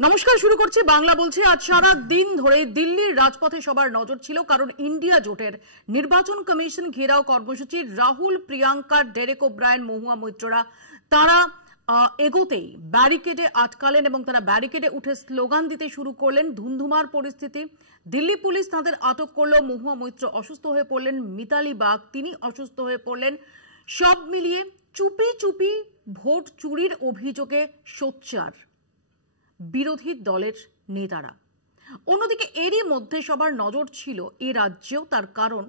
নমস্কার, শুরু করছি বাংলা বলছে। আজ সারা দিন ধরে দিল্লির রাজপথে সবার নজর ছিল, কারণ ইন্ডিয়া জোটের নির্বাচন কমিশন ঘেরাও কর্মসূচি রাহুল, প্রিয়াঙ্কা, ডেরেক ওব্রায়েন, মহুয়া মৈত্ররা তারা এগোতেই ব্যারিকেডে আটকালেন এবং তারা ব্যারিকেডে উঠে স্লোগান দিতে শুরু করলেন। ধুন্ধুমার পরিস্থিতি। দিল্লি পুলিশ তাদের আটক করলো। মহুয়া মৈত্র অসুস্থ হয়ে পড়লেন। মিতালি বাগ তিনি অসুস্থ হয়ে পড়লেন। সব মিলিয়ে চুপি চুপি ভোট চুরির অভিযোগে সোচ্চার বিরোধী দলের নেতারা। অন্যদিকে এরই মধ্যে সবার নজর ছিল এ রাজ্যেও, তার কারণ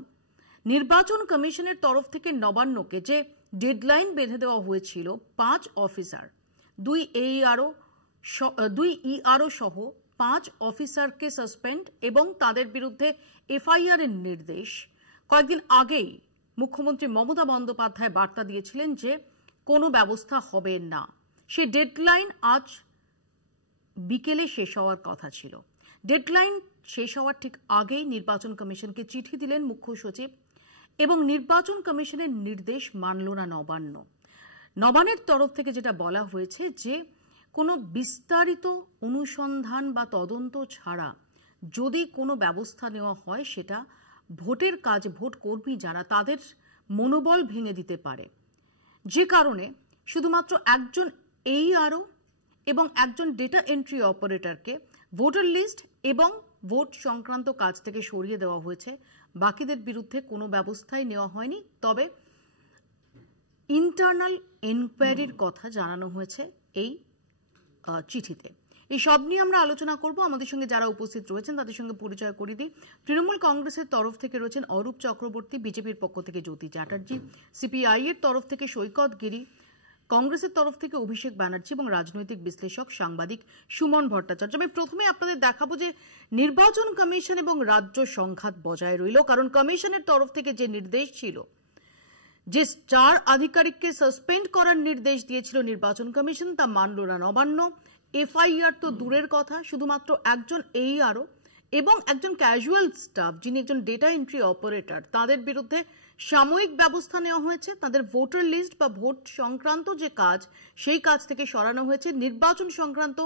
নির্বাচন কমিশনের তরফ থেকে নবান্নকে যে ডেডলাইন বেঁধে দেওয়া হয়েছিল 5 অফিসার, 2 ইআরও সহ 5 অফিসারকে সাসপেন্ড এবং তাদের বিরুদ্ধে এফআইআর এর নির্দেশ। কয়েকদিন আগেই মুখ্যমন্ত্রী মমতা বন্দ্যোপাধ্যায় বার্তা দিয়েছিলেন যে কোনো ব্যবস্থা হবে না। সে ডেডলাইন আজ বিকেলে শেষ হওয়ার কথা ছিল। ডেডলাইন শেষ হওয়ার ঠিক আগেই নির্বাচন কমিশনকে চিঠি দিলেন মুখ্য সচিব এবং নির্বাচন কমিশনের নির্দেশ মানল না নবান্ন। নবান্নের তরফ থেকে যেটা বলা হয়েছে যে কোনো বিস্তারিত অনুসন্ধান বা তদন্ত ছাড়া যদি কোনো ব্যবস্থা নেওয়া হয় সেটা ভোটের কাজ, ভোট কর্মী যারা তাদের মনোবল ভেঙে দিতে পারে। যে কারণে শুধুমাত্র একজন এইআরও এবং একজন ডেটা এন্ট্রি অপারেটরকে ভোটার লিস্ট এবং ভোট সংক্রান্ত কাজ থেকে সরিয়ে দেওয়া হয়েছে। বাকিদের বিরুদ্ধে কোনো ব্যবস্থাই নেওয়া হয়নি, তবে ইন্টারনাল এনকোয়ারির কথা জানানো হয়েছে এই চিঠিতে। এই সব নিয়ে আমরা আলোচনা করব। আমাদের সঙ্গে যারা উপস্থিত রয়েছেন তাদের সঙ্গে পরিচয় করিয়ে দিই। তৃণমূল কংগ্রেসের তরফ থেকে রয়েছেন অরূপ চক্রবর্তী, বিজেপির পক্ষ থেকে জ্যোতি চ্যাটার্জি, সিপিআই এর তরফ থেকে সৈকত গিরি, কংগ্রেসের তরফ থেকে অভিষেক ব্যানার্জি এবং রাজনৈতিক বিশ্লেষক সাংবাদিক সুমন ভট্টাচার্য। আমি প্রথমে আপনাদের দেখাবো যে নির্বাচন কমিশন এবং রাজ্য সংঘাত বজায় রইল, কারণ কমিশনের তরফ থেকে যে নির্দেশ ছিল, যে 4 আধিকারিককে সাসপেন্ড করার নির্দেশ দিয়েছিল নির্বাচন কমিশন, তা মানল না নবান্ন। এফআইআর তো দূরের কথা, শুধুমাত্র একজন এইআরও এবং একজন ক্যাজুয়াল স্টাফ যিনি একজন ডেটা এন্ট্রি অপারেটর তাদের বিরুদ্ধে সাময়িক ব্যবস্থা নেওয়া হয়েছে। তাদের ভোটার লিস্ট বা ভোট সংক্রান্ত যে কাজ সেই কাজ থেকে সরানো হয়েছে। নির্বাচন সংক্রান্ত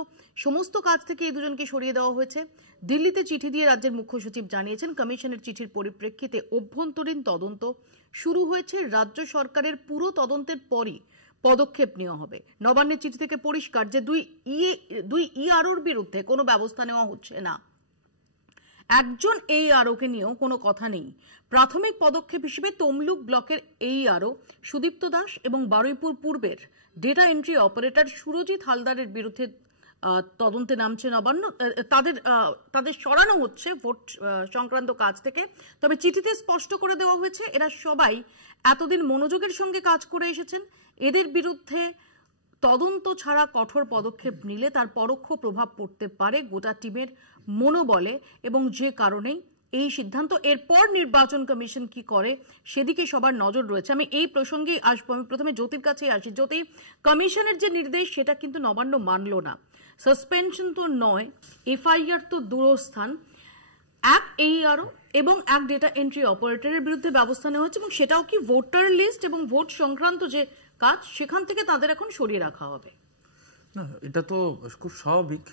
সমস্ত কাজ থেকে এই দুজনকে সরিয়ে দেওয়া হয়েছে। দিল্লিতে চিঠি দিয়ে রাজ্যের মুখ্য সচিব জানিয়েছেন কমিশনের চিঠির পরিপ্রেক্ষিতে অভ্যন্তরীণ তদন্ত শুরু হয়েছে। রাজ্য সরকারের পুরো তদন্তের পরই পদক্ষেপ নেওয়া হবে। নবান্নের চিঠি থেকে পরিষ্কার যে 2 ইআরওর বিরুদ্ধে কোনো ব্যবস্থা নেওয়া হচ্ছে না। একজন এইআরওকে নিয়েও কোনো কথা নেই। প্রাথমিক পদক্ষেপ হিসেবে তমলুক ব্লকের এইআরও সুদীপ্ত দাস এবং বারুইপুর পূর্বের ডেটা এন্ট্রি অপারেটর সুরজিৎ হালদারের বিরুদ্ধে তদন্তে নামছে নবান্ন। তাদের সরানো হচ্ছে ভোট সংক্রান্ত কাজ থেকে। তবে চিঠিতে স্পষ্ট করে দেওয়া হয়েছে এরা সবাই এতদিন মনোযোগের সঙ্গে কাজ করে এসেছেন। এদের বিরুদ্ধে তদন্ত ছাড়া কঠোর পদক্ষেপ নিলে তার পরোক্ষ প্রভাব পড়তে পারে গোটা টিমের মনোবলে, এবং যে কারণেই এই সিদ্ধান্ত। এরপর নির্বাচন কমিশন কি করে সেদিকে সবার নজর রয়েছে। আমি এই প্রসঙ্গেই আসবো। আমি প্রথমে জ্যোতির কাছে আসি। জ্যোতি, কমিশনের যে নির্দেশ সেটা কিন্তু নবান্ন মানল না। সাসপেনশন তো নয়, এফআইআর তো দূরস্থান। এক এইআরও এবং এক ডেটা এন্ট্রি অপারেটরের বিরুদ্ধে ব্যবস্থা নেওয়া হচ্ছে এবং সেটাও কি ভোটার লিস্ট এবং ভোট সংক্রান্ত যে কাজ সেখান থেকে তাদের এখন সরিয়ে রাখা হবে। না, এটা তো খুব স্বাভাবিক।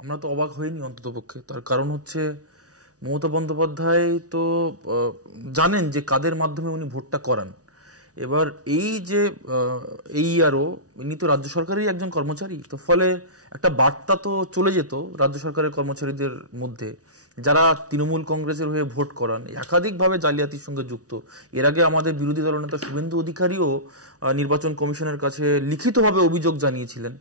আমরা তো অবাক হইনি অন্ততপক্ষে। তার কারণ হচ্ছে মমতা বন্দ্যোপাধ্যায় তো জানেন যে কাদের মাধ্যমে উনি ভোটটা করান। এবার এই যে এইআরও ইনি তো রাজ্য সরকারেরই একজন কর্মচারী, তো ফলে একটা বার্তা তো চলে যেত রাজ্য সরকারের কর্মচারীদের মধ্যে যারা তৃণমূল কংগ্রেসের হয়ে ভোট করান, একাধিকভাবে জালিয়াতির সঙ্গে যুক্ত। এর আগে আমাদের বিরোধী দলনেতা শুভেন্দু অধিকারীও নির্বাচন কমিশনের কাছে লিখিতভাবে অভিযোগ জানিয়েছিলেন।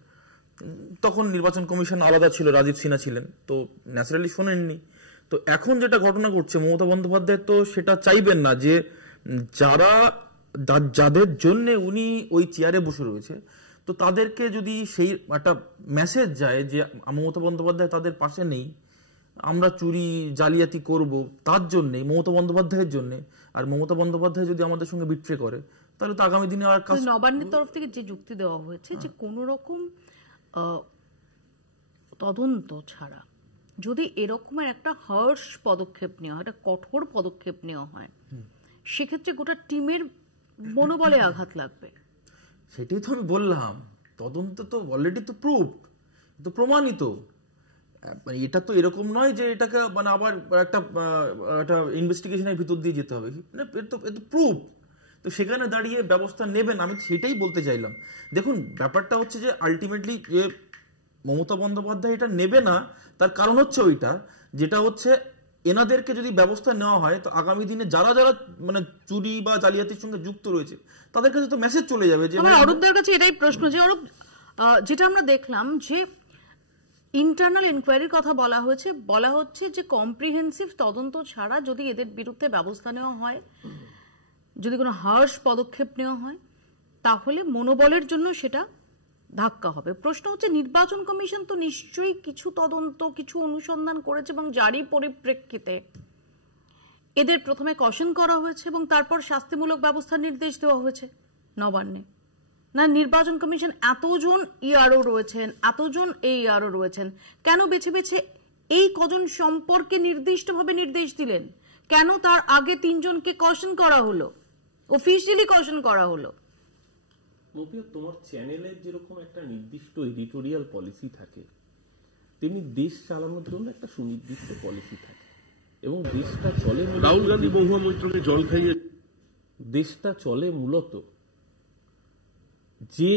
তখন নির্বাচন কমিশন আলাদা ছিল, রাজীব সিনহা ছিলেন, তো ন্যাচারালি শোনেননি। তো এখন যেটা ঘটনা ঘটছে, মমতা বন্দ্যোপাধ্যায় তো সেটা চাইবেন না যে যাদের জন্য উনি ওই চেয়ারে বসে রয়েছে, তো তাদেরকে যদি সেই একটা মেসেজ যায় যে মমতা বন্দ্যোপাধ্যায় তাদের পাশে নেই, আমরা চুরি জালিয়াতি করব তার জন্যে, মমতা বন্দ্যোপাধ্যায়ের জন্য, আর মমতা বন্দ্যোপাধ্যায় যদি আমাদের সঙ্গে বিট্রে করে তাহলে তো আগামী দিনে আর নবান্নের তরফ থেকে যে যুক্তি দেওয়া হয়েছে যে কোন রকম তদন্ত ছাড়া যদি এরকমের একটা হার্শ পদক্ষেপ নেওয়া হয়, একটা কঠোর পদক্ষেপ নেওয়া হয়, সেক্ষেত্রে গোটা টিমের মনোবলে আঘাত লাগবে। সেটাই তো আমি বললাম, তদন্ত তো অলরেডি তো প্রুভড তো প্রমাণিত। মানে এটা তো এরকম নয় যে এটাকে মানে আবার একটা ইনভেস্টিগেশনের ভিতর দিয়ে যেতে হবে, মানে এটা তো প্রুফ। তো সেখানে দাঁড়িয়ে ব্যবস্থা নেবেন, আমি সেটাই বলতে চাইলাম। দেখুন ব্যাপারটা হচ্ছে যে আলটিমেটলি যে মমতা বন্দ্যোপাধ্যায় এটা নেবে না, তার কারণ হচ্ছে ওইটা, যেটা হচ্ছে এনাদেরকে যদি ব্যবস্থা নেওয়া হয় তো আগামী দিনে যারা যারা মানে চুরি বা জালিয়াতির সঙ্গে যুক্ত রয়েছে তাদের কাছে তো মেসেজ চলে যাবে যে অরূপদের কাছে এটাই প্রশ্ন যে অরূপ, যেটা আমরা দেখলাম যে ইন্টারনাল ইনকোয়ারির কথা বলা হচ্ছে যে কম্প্রিহেন্সিভ তদন্ত ছাড়া যদি এদের বিরুদ্ধে ব্যবস্থা নেওয়া হয়, যদি কোনো হার্শ পদক্ষেপ নেওয়া হয়, তাহলে মনোবলের জন্য সেটা ধাক্কা হবে। প্রশ্ন হচ্ছে নির্বাচন কমিশন তো নিশ্চয়ই কিছু তদন্ত, কিছু অনুসন্ধান করেছে এবং যারই পরিপ্রেক্ষিতে এদের প্রথমে কশন করা হয়েছে এবং তারপর শাস্তিমূলক ব্যবস্থার নির্দেশ দেওয়া হয়েছে নবান্নে। না, নির্বাচন কমিশন এতজন ইআরও রয়েছেন, এতজন AERO রয়েছেন, কেন বেছে বেছে এই কজন সম্পর্কে নির্দিষ্টভাবে নির্দেশ দিলেন? কেন তার আগে 3 জনকে কশন করা হলো, অফিসিয়ালি কশন করা হলো? মফিয়া, তোমার চ্যানেলের যেরকম একটা নির্দিষ্ট এডিটোরিয়াল পলিসি থাকে, তেমনি দেশ চালানোর জন্য একটা সুনির্দিষ্ট পলিসি থাকে এবং দেশটা চলে, রাহুল গান্ধী বহু মৈত্রকে জল খাইয়ে, দেশটা চলে মূলত যে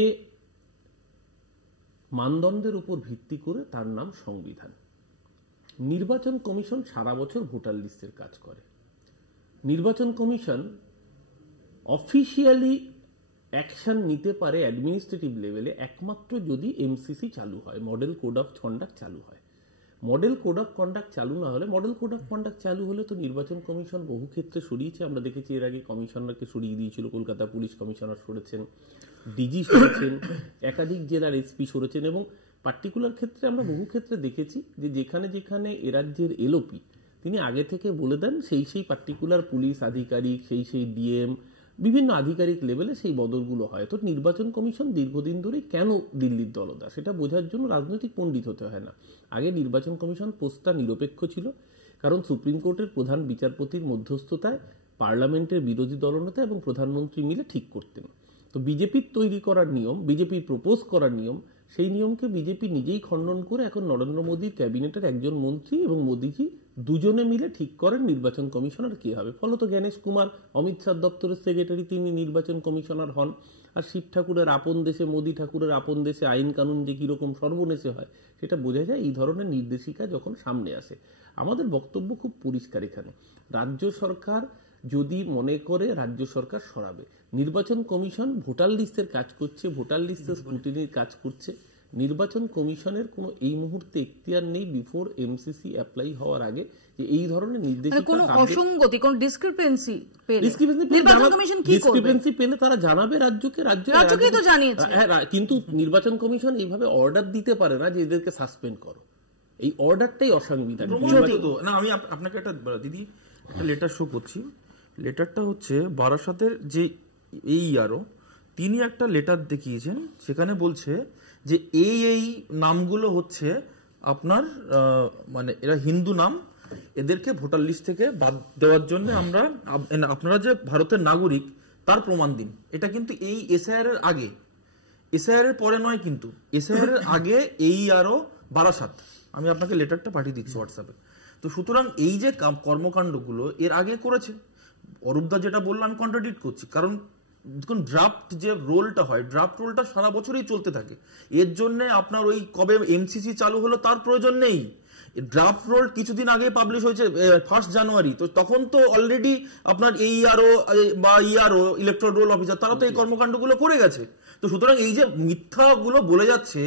মানদণ্ডের উপর ভিত্তি করে, তার নাম সংবিধান। নির্বাচন কমিশন সারা বছর ভোটার লিস্টের কাজ করে। নির্বাচন কমিশন অফিসিয়ালি অ্যাকশন নিতে পারে অ্যাডমিনিস্ট্রেটিভ লেভেলে একমাত্র যদি MCC চালু হয়, মডেল কোড অফ কন্ডাক্ট চালু হয়। মডেল কোড অফ কন্ডাক্ট চালু না হলে, মডেল কোড অফ কন্ডাক্ট চালু হলে তো নির্বাচন কমিশন বহু ক্ষেত্রে সরিয়েছে। আমরা দেখেছি এর আগে কমিশনারকে সরিয়ে দিয়েছিল, কলকাতা পুলিশ কমিশনার সরেছেন, ডিজি সরেছেন, একাধিক জেলার SP সরেছেন এবং পার্টিকুলার ক্ষেত্রে আমরা বহু ক্ষেত্রে দেখেছি যে যেখানে যেখানে এ রাজ্যের LOP তিনি আগে থেকে বলে দেন, সেই পার্টিকুলার পুলিশ আধিকারিক, সেই DM, বিভিন্ন আধিকারিক লেভেলে সেই বদলগুলো হয়। তো নির্বাচন কমিশন দীর্ঘদিন ধরে কেন দিল্লির দলদা, সেটা বোঝার জন্য রাজনৈতিক পণ্ডিত হতে হয় না। আগে নির্বাচন কমিশন পোস্টটা নিরপেক্ষ ছিল, কারণ সুপ্রিম কোর্টের প্রধান বিচারপতির মধ্যস্থতায় পার্লামেন্টের বিরোধী দলনেতা এবং প্রধানমন্ত্রী মিলে ঠিক করতেন। তো বিজেপির তৈরি করার নিয়ম, বিজেপির প্রপোজ করার নিয়ম, সেই নিয়মকে বিজেপি নিজেই খণ্ডন করে এখন নরেন্দ্র মোদীর ক্যাবিনেটের একজন মন্ত্রী এবং মোদীজি দুজনে মিলে ঠিক করেন নির্বাচন কমিশনার কে হবে। ফলত জ্ঞানেশ কুমার অমিত শাহ দপ্তরের সেক্রেটারি, তিনি নির্বাচন কমিশনার হন। আর শিব ঠাকুরের আপন দেশে, মোদী ঠাকুরের আপন দেশে আইন কানুন যে কিরকম সর্বনেশে হয় সেটা বোঝা যায় এই ধরনের নির্দেশিকা যখন সামনে আসে। আমাদের বক্তব্য খুব পরিষ্কার এখানে, রাজ্য সরকার যদি মনে করে রাজ্য সরকার সরাবে, নির্বাচন কমিশন ভোটার লিস্টের কাজ করছে, ভোটার লিস্টের স্ক্রুটিনির কাজ করছে। নির্বাচন কমিশনের কোনো এই মুহূর্তে এখতিয়ার নেই বিফোর MCC অ্যাপ্লাই হওয়ার আগে যে এই ধরনের নির্দেশিকা, কোনো অসঙ্গতি, কোনো ডিসক্রিপেন্সি পেলে তারা জানাবে রাজ্যকে, রাজ্যকেই তো জানিয়েছে। হ্যাঁ, কিন্তু নির্বাচন কমিশন এইভাবে অর্ডার দিতে পারে না যে এদেরকে সাসপেন্ড করো, এই অর্ডারটাই অসাংবিধানিক। না, আমি আপনাকে একটা দিদি একটা লেটার শো করছি। লেটারটা হচ্ছে বারাসাতের যে AERO, তিনি একটা লেটার দেখিয়েছেন, সেখানে বলছে যে এই নামগুলো হচ্ছে আপনার মানে এরা হিন্দু নাম, এদেরকে ভোটার লিস্ট থেকে বাদ দেওয়ার জন্য আপনারা যে ভারতের নাগরিক তার প্রমাণ দিন। এটা কিন্তু এই SIR এর আগে, SIR এর পরে নয়, কিন্তু SIR এর আগে AERO বারাসাত। আমি আপনাকে লেটারটা পাঠিয়ে দিচ্ছি হোয়াটসঅ্যাপে। তো সুতরাং এই যে কর্মকাণ্ডগুলো এর আগে করেছে, অরূপদা যেটা বললো আমি কন্ট্রাডিক্ট করছি, কারণ দেখুন ড্রাফট যে রোলটা হয়, ড্রাফট রোলটা সারা বছরই চলতে থাকে। এর জন্য আপনার ওই কবে MCC চালু হলো তার প্রয়োজন নেই। ড্রাফট রোল কিছুদিন আগে পাবলিশ হয়েছে 1 জানুয়ারি, তো তখন তো অলরেডি আপনার AERO বা ERO ইলেকট্রাল রোল অফিসার তারা তো এই কর্মকাণ্ডগুলো করে গেছে। তো সুতরাং এই যে মিথ্যাগুলো বলে যাচ্ছে,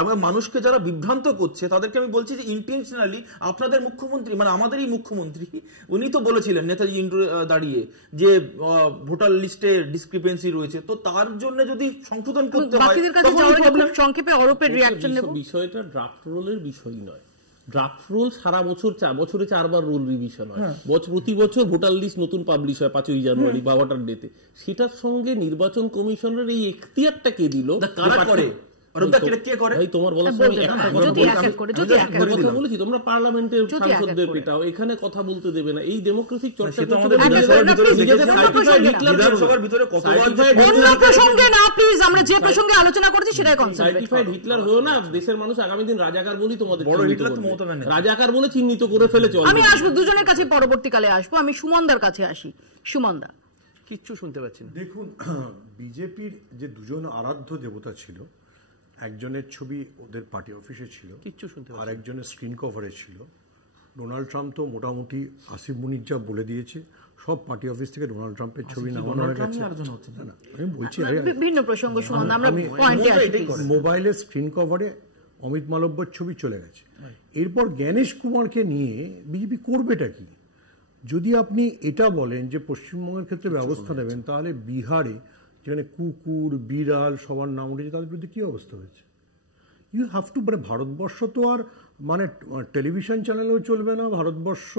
আমরা মানুষকে যারা বিভ্রান্ত করছে তাদেরকে আমি বলছি যে ইন্টেনশনালি আপনাদের মুখ্যমন্ত্রী, মানে আমাদেরই মুখ্যমন্ত্রী, উনি তো বলেছিলেন নেতাজি ইন্ডোরে দাঁড়িয়ে যে ভোটার লিস্টে ডিসক্রিপেন্সি রয়েছে, তো তার জন্য যদি সংশোধন করতে হয়, সংক্ষেপে অরূপের রিঅ্যাকশন নেব। বিষয়টা ড্রাফট রোলের বিষয় নয়। ড্রাফট রোল সারা বছরে 4 বার রোল রিভিশন হয়, প্রতি বছর ভোটার লিস্ট নতুন পাবলিশ হয় 5 জানুয়ারি বা ভোটার ডেতে। সেটার সঙ্গে নির্বাচন কমিশনের এই এখতিয়ারটা কে দিল, কারা করে? ভাই তোমার বলার সময় একটা কথা যদি এক এক করে যদি এক এক কথা বলেছি, তোমরা পার্লামেন্টের সাংসদদের পেটাও, এখানে কথা বলতে দেবে না, এই ডেমোক্রেসিক চর্চা করতে অন্য প্রসঙ্গে না প্লিজ, আমরা যে প্রসঙ্গে আলোচনা করছি সেটাই কনসেন্ট্রেট সার্টিফাইড হিটলার হয়েও না দেশের মানুষ আগামী দিন রাজাকার বলি তোমাদের রাজাকার বলে চিহ্নিত করে ফেলেছে। আমি আসবো দুজনের কাছে, পরবর্তীকালে আসবো। আমি সুমনদার কাছে আসি। সুমনদা, কিচ্ছু শুনতে পাচ্ছি না। দেখুন, বিজেপির যে দুজন আরাধ্য দেবতা ছিল, একজনের ছবি ওদের পার্টি অফিসে ছিল, কিচ্ছু শুনতে আর একজনের স্ক্রিন কভারে ছিল। ডোনাল্ড ট্রাম্প তো মোটামুটি আসিফ মুনির যা বলে দিয়েছে, সব পার্টি অফিস থেকে ডোনাল্ড ট্রাম্পের ছবি নামানো হয়ে গেছে। আমি বলছি ভিন্ন প্রসঙ্গ সুমন, আমরা পয়েন্টে আসি। মোবাইলের স্ক্রিন কভারে অমিত মালব্যর ছবি চলে গেছে। এরপর জ্ঞানেশ কুমারকে নিয়ে বিজেপি করবেটা কি? যদি আপনি এটা বলেন যে পশ্চিমবঙ্গের ক্ষেত্রে ব্যবস্থা নেবেন, তাহলে বিহারে যেখানে কুকুর বিড়াল সবার নাম উঠেছে, তাদের বিরুদ্ধে কী অবস্থা হয়েছে? ইউ হ্যাভ টু, মানে ভারতবর্ষ তো আর মানে টেলিভিশন চ্যানেলেও চলবে না, ভারতবর্ষ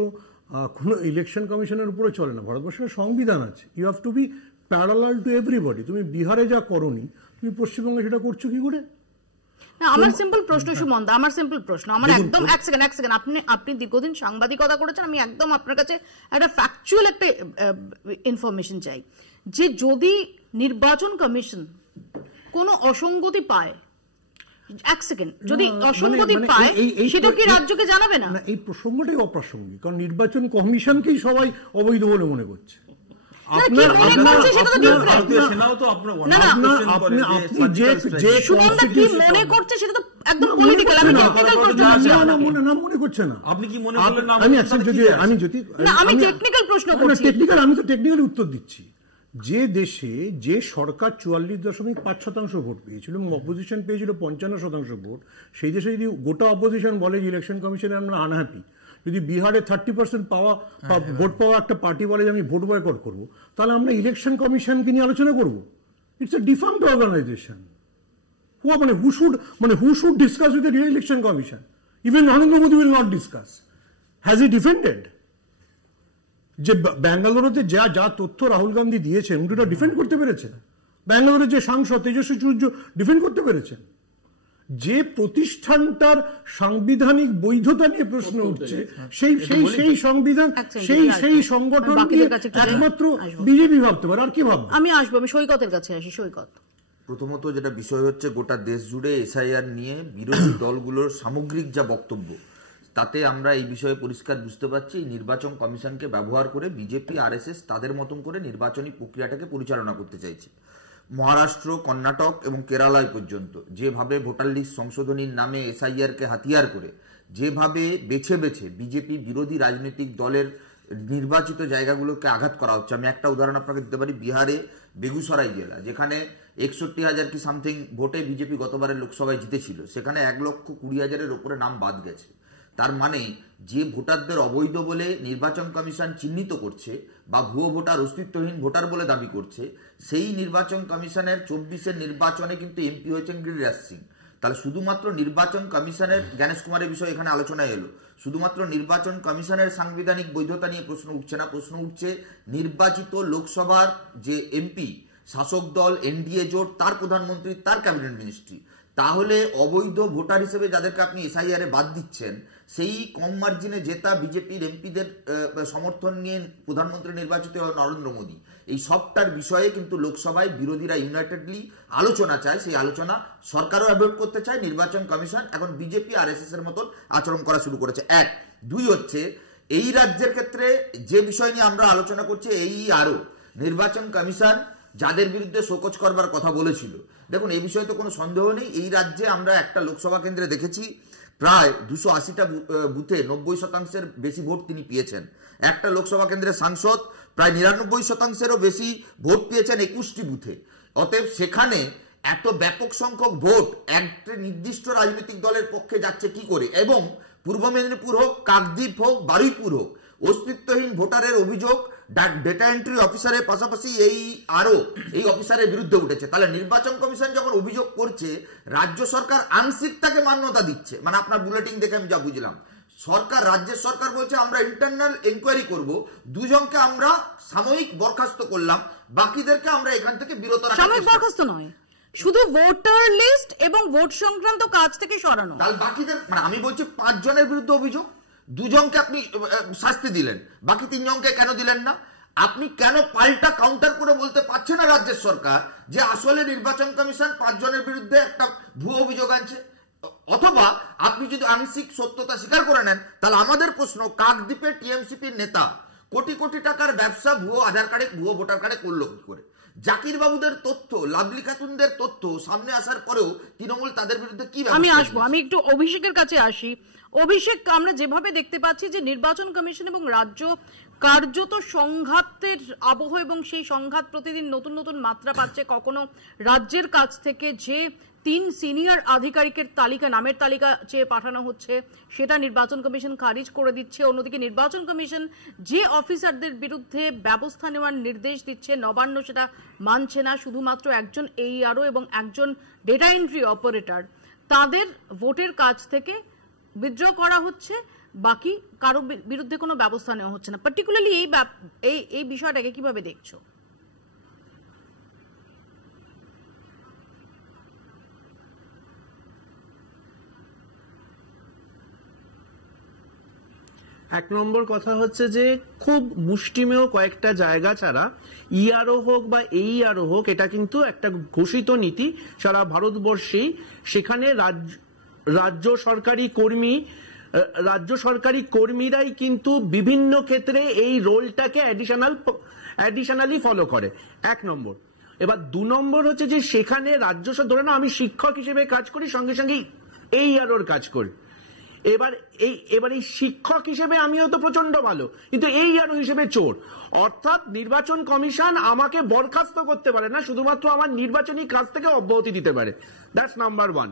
কোনো ইলেকশন কমিশনের উপরে চলে না, ভারতবর্ষের সংবিধান আছে। You have to be parallel to everybody. তুমি বিহারে যা করনি, তুমি পশ্চিমবঙ্গে সেটা করছো কি করে? আমার সিম্পল প্রশ্ন সুমনদা, আমার সিম্পল প্রশ্ন, আমার একদম এক সেকেন্ড আপনি দীর্ঘদিন সাংবাদিকতা করেছেন, আমি একদম আপনার কাছে একটা ফ্যাকচুয়াল একটা ইনফরমেশন চাই যে যদি নির্বাচন কমিশন কোনো অসঙ্গতি পায়, এক সেকেন্ড, যদি অসঙ্গতি পায় সেটা কি রাজ্যকে জানাবে না? এই প্রসঙ্গটাই অপ্রাসঙ্গিক, কারণ নির্বাচন কমিশনকেই সবাই অবৈধ বলে মনে করছে। উত্তর দিচ্ছি, যে দেশে যে সরকার 44.5% ভোট পেয়েছিল এবং অপোজিশন পেয়েছিল 55% ভোট, সেই দেশে যদি গোটা অপোজিশন বলে যে ইলেকশন কমিশনে আমরা আনহ্যাপি, যদি বিহারে 30% পাওয়া ভোট পাওয়া একটা পার্টি বলে যে আমি ভোট বয়কট করবো, তাহলে আমরা ইলেকশন কমিশনকে নিয়ে আলোচনা করবো? It's a deformed organisation. Who should discuss with the election commission? Even Narendra Modi will not discuss. Has he defended? যে ব্যাঙ্গালোরেতে যা তথ্য রাহুল গান্ধী দিয়েছেন, উনি ওটা ডিফেন্ড করতে পেরেছেন? ব্যাঙ্গালোরের যে সাংসদ তেজস্বী সূর্য ডিফেন্ড করতে পেরেছেন? যে প্রতিষ্ঠানটার সাংবিধানিক বৈধতা নিয়ে প্রশ্ন উঠছে, সেই সংবিধান সেই সংগঠন একমাত্র বিজেপি ভাবতে পারে, আর কি ভাববে? আমি আসবো, আমি সৈকতের কাছে আসি। সৈকত, প্রথমত যেটা বিষয় হচ্ছে, গোটা দেশ জুড়ে এসআইআর নিয়ে বিরোধী দলগুলোর সামগ্রিক যা বক্তব্য, তাতে আমরা এই বিষয়ে পরিষ্কার বুঝতে পারছি নির্বাচন কমিশনকে ব্যবহার করে বিজেপি আরএসএস তাদের মতন করে নির্বাচনী প্রক্রিয়াটাকে পরিচালনা করতে চাইছে। মহারাষ্ট্র, কর্ণাটক এবং কেরালায় পর্যন্ত যেভাবে ভোটার লিস্ট সংশোধনীর নামে এসআইআরকে হাতিয়ার করে যেভাবে বেছে বেছে বিজেপি বিরোধী রাজনৈতিক দলের নির্বাচিত জায়গাগুলোকে আঘাত করা হচ্ছে, আমি একটা উদাহরণ আপনাকে দিতে পারি। বিহারে বেগুসরাই জেলা, যেখানে 61,000 কি সামথিং ভোটে বিজেপি গতবারের লোকসভায় জিতেছিল, সেখানে 1,20,000-এর ওপরে নাম বাদ গেছে। তার মানে যে ভোটারদের অবৈধ বলে নির্বাচন কমিশন চিহ্নিত করছে বা ভুয়ো ভোটার, অস্তিত্বহীন ভোটার বলে দাবি করছে, সেই নির্বাচন কমিশনের 24-এর নির্বাচনে কিন্তু এমপি হয়েছেন গিরিরাজ সিং। তাহলে শুধুমাত্র নির্বাচন কমিশনের, জ্ঞানেশ কুমারের বিষয় এখানে আলোচনায় এলো, শুধুমাত্র নির্বাচন কমিশনের সাংবিধানিক বৈধতা নিয়ে প্রশ্ন উঠছে না, প্রশ্ন উঠছে নির্বাচিত লোকসভার যে এমপি, শাসক দল এনডিএ জোট, তার প্রধানমন্ত্রী, তার ক্যাবিনেট মিনিস্ট্রি। তাহলে অবৈধ ভোটার হিসেবে যাদেরকে আপনি এসআইআরে বাদ দিচ্ছেন, সেই কম মার্জিনে জেতা বিজেপির এমপিদের সমর্থন নিয়ে প্রধানমন্ত্রী নির্বাচিত হয় নরেন্দ্র মোদী। এই সবটার বিষয়ে কিন্তু লোকসভায় বিরোধীরা ইউনাইটেডলি আলোচনা চায়, সেই আলোচনা সরকারও অ্যাভয়েড করতে চায়। নির্বাচন কমিশন এখন বিজেপি আরএসএস এর মতন আচরণ করা শুরু করেছে। 1, 2 হচ্ছে এই রাজ্যের ক্ষেত্রে যে বিষয় নিয়ে আমরা আলোচনা করছি, এই আরও নির্বাচন কমিশন যাদের বিরুদ্ধে শোকজ করবার কথা বলেছিল, দেখুন এই বিষয়ে তো কোনো সন্দেহ নেই, এই রাজ্যে আমরা একটা লোকসভা কেন্দ্রে দেখেছি প্রায় 280টা বুথে 90%-এর বেশি ভোট তিনি পেয়েছেন। একটা লোকসভা কেন্দ্রের সাংসদ প্রায় 99%-এরও বেশি ভোট পেয়েছেন 21টি বুথে। অতএব সেখানে এত ব্যাপক সংখ্যক ভোট একটা নির্দিষ্ট রাজনৈতিক দলের পক্ষে যাচ্ছে কি করে? এবং পূর্ব মেদিনীপুর হোক, কাকদ্বীপ হোক, বারুইপুর হোক, অস্তিত্বহীন ভোটারের অভিযোগ ডেটা এন্ট্রি অফিসারের পাশাপাশি এই অফিসারের বিরুদ্ধে উঠেছে। তাহলে নির্বাচন কমিশন যখন অভিযোগ করছে, রাজ্য সরকার আংশিক তাকে মান্যতা দিচ্ছে। মানে আপনার বুলেটিন দেখে আমি যা বুঝলাম, রাজ্যের সরকার বলছে আমরা ইন্টারনাল এনকোয়ারি করব, দুজনকে আমরা সাময়িক বরখাস্ত করলাম, বাকিদেরকে আমরা এখান থেকে বিরত রাখা। সাময়িক বরখাস্ত নয়, শুধু ভোটার লিস্ট এবং ভোট সংক্রান্ত কাজ থেকে সরানো। তাহলে বাকিদের মানে আমি বলছি 5 জনের বিরুদ্ধে অভিযোগ, 2 জনকে আপনি শাস্তি দিলেন, বাকি 3 জনকে কেন দিলেন না? আপনি কেন পাল্টা কাউন্টার করে বলতে পারছেন না রাজ্যের সরকার যে আসলে নির্বাচন কমিশন 5 জনের বিরুদ্ধে একটা ভুয়ো অভিযোগ আনছে? অথবা আপনি যদি আংশিক সত্যতা স্বীকার করে নেন, তাহলে আমাদের প্রশ্ন, কাকদ্বীপের টিএমসিপির নেতা কোটি কোটি টাকার ব্যবসা ভুয়ো আধার কার্ডে, ভুয়ো ভোটার কার্ডে করলো কি করে? জাকির বাবুদের তথ্য, লাভলি খাতুনদের তথ্য সামনে আসার পরেও তৃণমূল তাদের বিরুদ্ধে কি? আমি আসবো, আমি একটু অভিষেকের কাছে আসি। অভিষেক, আমরা যেভাবে দেখতে পাচ্ছি যে নির্বাচন কমিশন এবং রাজ্য কার্যত সংঘাতের আবহ, এবং সেই সংঘাত প্রতিদিন নতুন নতুন মাত্রা পাচ্ছে। কখনো রাজ্যের কাছ থেকে যে 3 সিনিয়র আধিকারিকের তালিকা, নামের তালিকা চেয়ে পাঠানো হচ্ছে, সেটা নির্বাচন কমিশন খারিজ করে দিচ্ছে। অন্যদিকে নির্বাচন কমিশন যে অফিসারদের বিরুদ্ধে ব্যবস্থা নেওয়ার নির্দেশ দিচ্ছে, নবান্ন সেটা মানছে না। শুধুমাত্র একজন AERO এবং একজন ডেটা এন্ট্রি অপারেটর, তাদের ভোটের কাজ থেকে উইথড্র করা হচ্ছে, বাকি কারো বিরুদ্ধে কোনো ব্যবস্থা নেওয়া হচ্ছে না। পার্টিকুলারলি এই বিষয়টাকে কিভাবে দেখছো? এক নম্বর কথা হচ্ছে যে খুব মুষ্টিমেয় কয়েকটা জায়গা ছাড়া ইআরও হোক বা AERO হোক, এটা কিন্তু একটা ঘোষিত নীতি সারা ভারতবর্ষেই। সেখানে রাজ্য সরকারি কর্মীরাই কিন্তু বিভিন্ন ক্ষেত্রে এই রোলটাকে অ্যাডিশনালি ফলো করে, 1 নম্বর। এবার 2 নম্বর হচ্ছে যে সেখানে রাজ্য ধরে না, আমি শিক্ষক হিসেবে কাজ করি, সঙ্গে সঙ্গে AEROর কাজ করি। এবার এই শিক্ষক হিসেবে আমিও তো প্রচন্ড ভালো, কিন্তু AERO হিসেবে চোর। অর্থাৎ নির্বাচন কমিশন আমাকে বরখাস্ত করতে পারে না, শুধুমাত্র আমার নির্বাচনী কাজ থেকে অব্যাহতি দিতে পারে। That's number 1।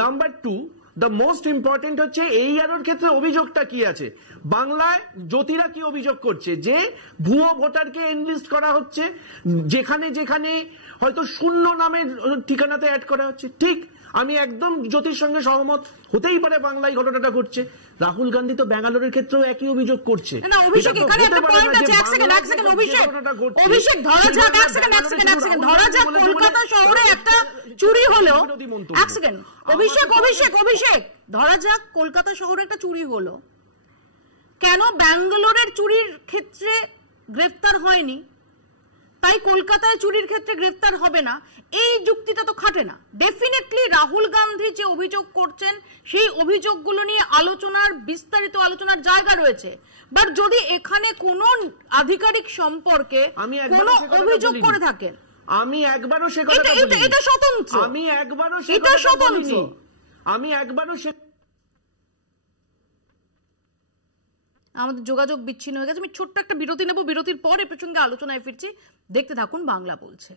Number 2, the most important হচ্ছে AEROর ক্ষেত্রে অভিযোগটা কি আছে। বাংলায় জ্যোতিরা কি অভিযোগ করছে যে ভুয়ো ভোটারকে এনলিস্ট করা হচ্ছে, যেখানে যেখানে হয়তো শূন্য নামের ঠিকানাতে অ্যাড করা হচ্ছে। ঠিক, আমি একদম জ্যোতির সঙ্গে সহমত, হতেই পারে বাংলায় ঘটনাটা ঘটছে। রাহুল গান্ধী তো ব্যাঙ্গালোরের ক্ষেত্রেও একই অভিযোগ করছে। না অভিষেক, এখানে একটা পয়েন্ট আছে। এক সেকেন্ড অভিষেক, ধরা যাক, এক সেকেন্ড ধরা যাক কলকাতা শহরে একটা চুরি হলো। এক সেকেন্ড অভিষেক, ধরা যাক কলকাতা শহরে একটা চুরি হলো, কেন ব্যাঙ্গালোরের চুরির ক্ষেত্রে গ্রেফতার হয়নি, তাই কলকাতায় চুরির ক্ষেত্রে গ্রেফতার হবে না? এই যুক্তিটা তো খাটে না। ডেফিনেটলি রাহুল গান্ধী যে অভিযোগ করছেন, সেই অভিযোগগুলো নিয়ে বিস্তারিত আলোচনার জায়গা রয়েছে। বাট যদি এখানে কোনো আধিকারিক সম্পর্কে কোনো অভিযোগ করে থাকেন, আমি একবারও সে কথা বলিনি। এটা স্বতন্ত্র, আমি একবারও সে এটা স্বতন্ত্র, আমি একবারও সে। আমাদের যোগাযোগ বিচ্ছিন্ন হয়ে গেছে। আমি ছোট্ট একটা বিরতি নেব, বিরতির পরে প্রসঙ্গে আলোচনায় ফিরছি। দেখতে থাকুন বাংলা বলছে।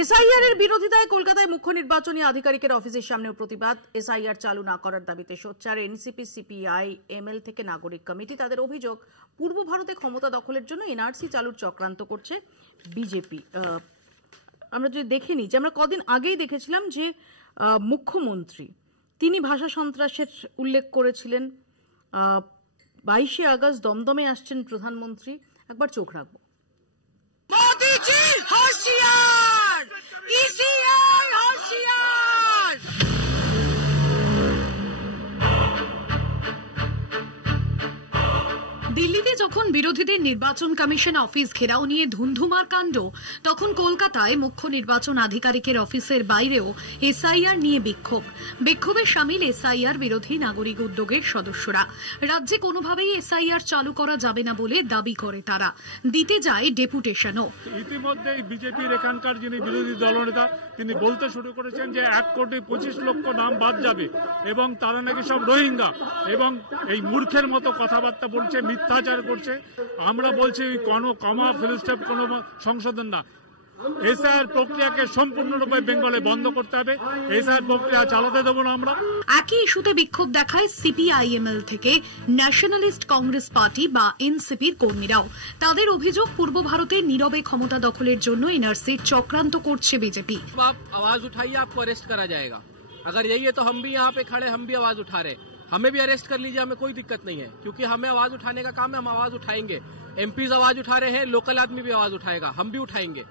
এসআইআর এর বিরোধিতায় কলকাতায় মুখ্য নির্বাচনী আধিকারিকের অফিসের সামনেও প্রতিবাদ। এসআইআর চালু না করার দাবিতে সোচ্চার এনসিপি, সিপিআই, এমএল থেকে নাগরিক কমিটি। তাদের অভিযোগ, পূর্ব ভারতে ক্ষমতা দখলের জন্য এনআরসি চালুর চক্রান্ত করছে বিজেপি। আমরা যদি দেখে নিই যে আমরা কদিন আগেই দেখেছিলাম যে মুখ্যমন্ত্রী তিনি ভাষা সন্ত্রাসের উল্লেখ করেছিলেন। 22শে আগস্ট দমদমে আসছেন প্রধানমন্ত্রী, একবার চোখ রাখবো। মোদিজি হোশিয়ার, ইসিআই হোশিয়ার। দিল্লিতে যখন বিরোধীদের নির্বাচন কমিশন অফিস ঘেরাও নিয়ে ধুন্ধুমার কাণ্ড, তখন কলকাতায় মুখ্য নির্বাচন আধিকারিকের অফিসের বাইরেও এসআইআর নিয়ে বিক্ষোভে সামিল এসআইআর বিরোধী নাগরিক উদ্যোগের সদস্যরা। রাজ্যে কোনোভাবেই এসআইআর চালু করা যাবে না বলে দাবি করে তারা, দিতে যায় ডেপুটেশনও। ইতিমধ্যে বিজেপির এখানকার যিনি বিরোধী দলনেতা, তিনি বলতে শুরু করেছেন যে 1,25,00,000 নাম বাদ যাবে এবং তারা নাকি সব রোহিঙ্গা, এবং এই মূর্খের মতো কথাবার্তা বলছে, মিথ্যাচার করছে। আমরা বলছি কোনো কমা ফিলস্টেপ কোনো সংশোধন না, এসআইআর প্রক্রিয়াকে সম্পূর্ণরূপে বেঙ্গলে বন্ধ করতে হবে। এসআইআর প্রক্রিয়া চালাতে দেবো না আমরা। একই ইস্যুতে বিক্ষোভ দেখায় সিপিআইএমএল থেকে ন্যাশনালিস্ট কংগ্রেস পার্টি বা এনসিপির কর্মীরাও। তাদের অভিযোগ, পূর্ব ভারতের নীরবে ক্ষমতা দখলের জন্য এনআরসির চক্রান্ত করছে বিজেপি। आवाज उठाइए, आपको अरेस्ट करा जाएगा। अगर यही है तो हम भी यहाँ पे खड़े, हम भी आवाज उठा रहे हैं, हमें भी अरेस्ट कर लीजिए, हमें कोई दिक्कत नहीं है, क्योंकि हमें आवाज उठाने का काम है, हम आवाज उठाएंगे। एमपीज आवाज उठा रहे हैं, लोकल आदमी भी आवाज उठाएगा, हम भी उठाएंगे।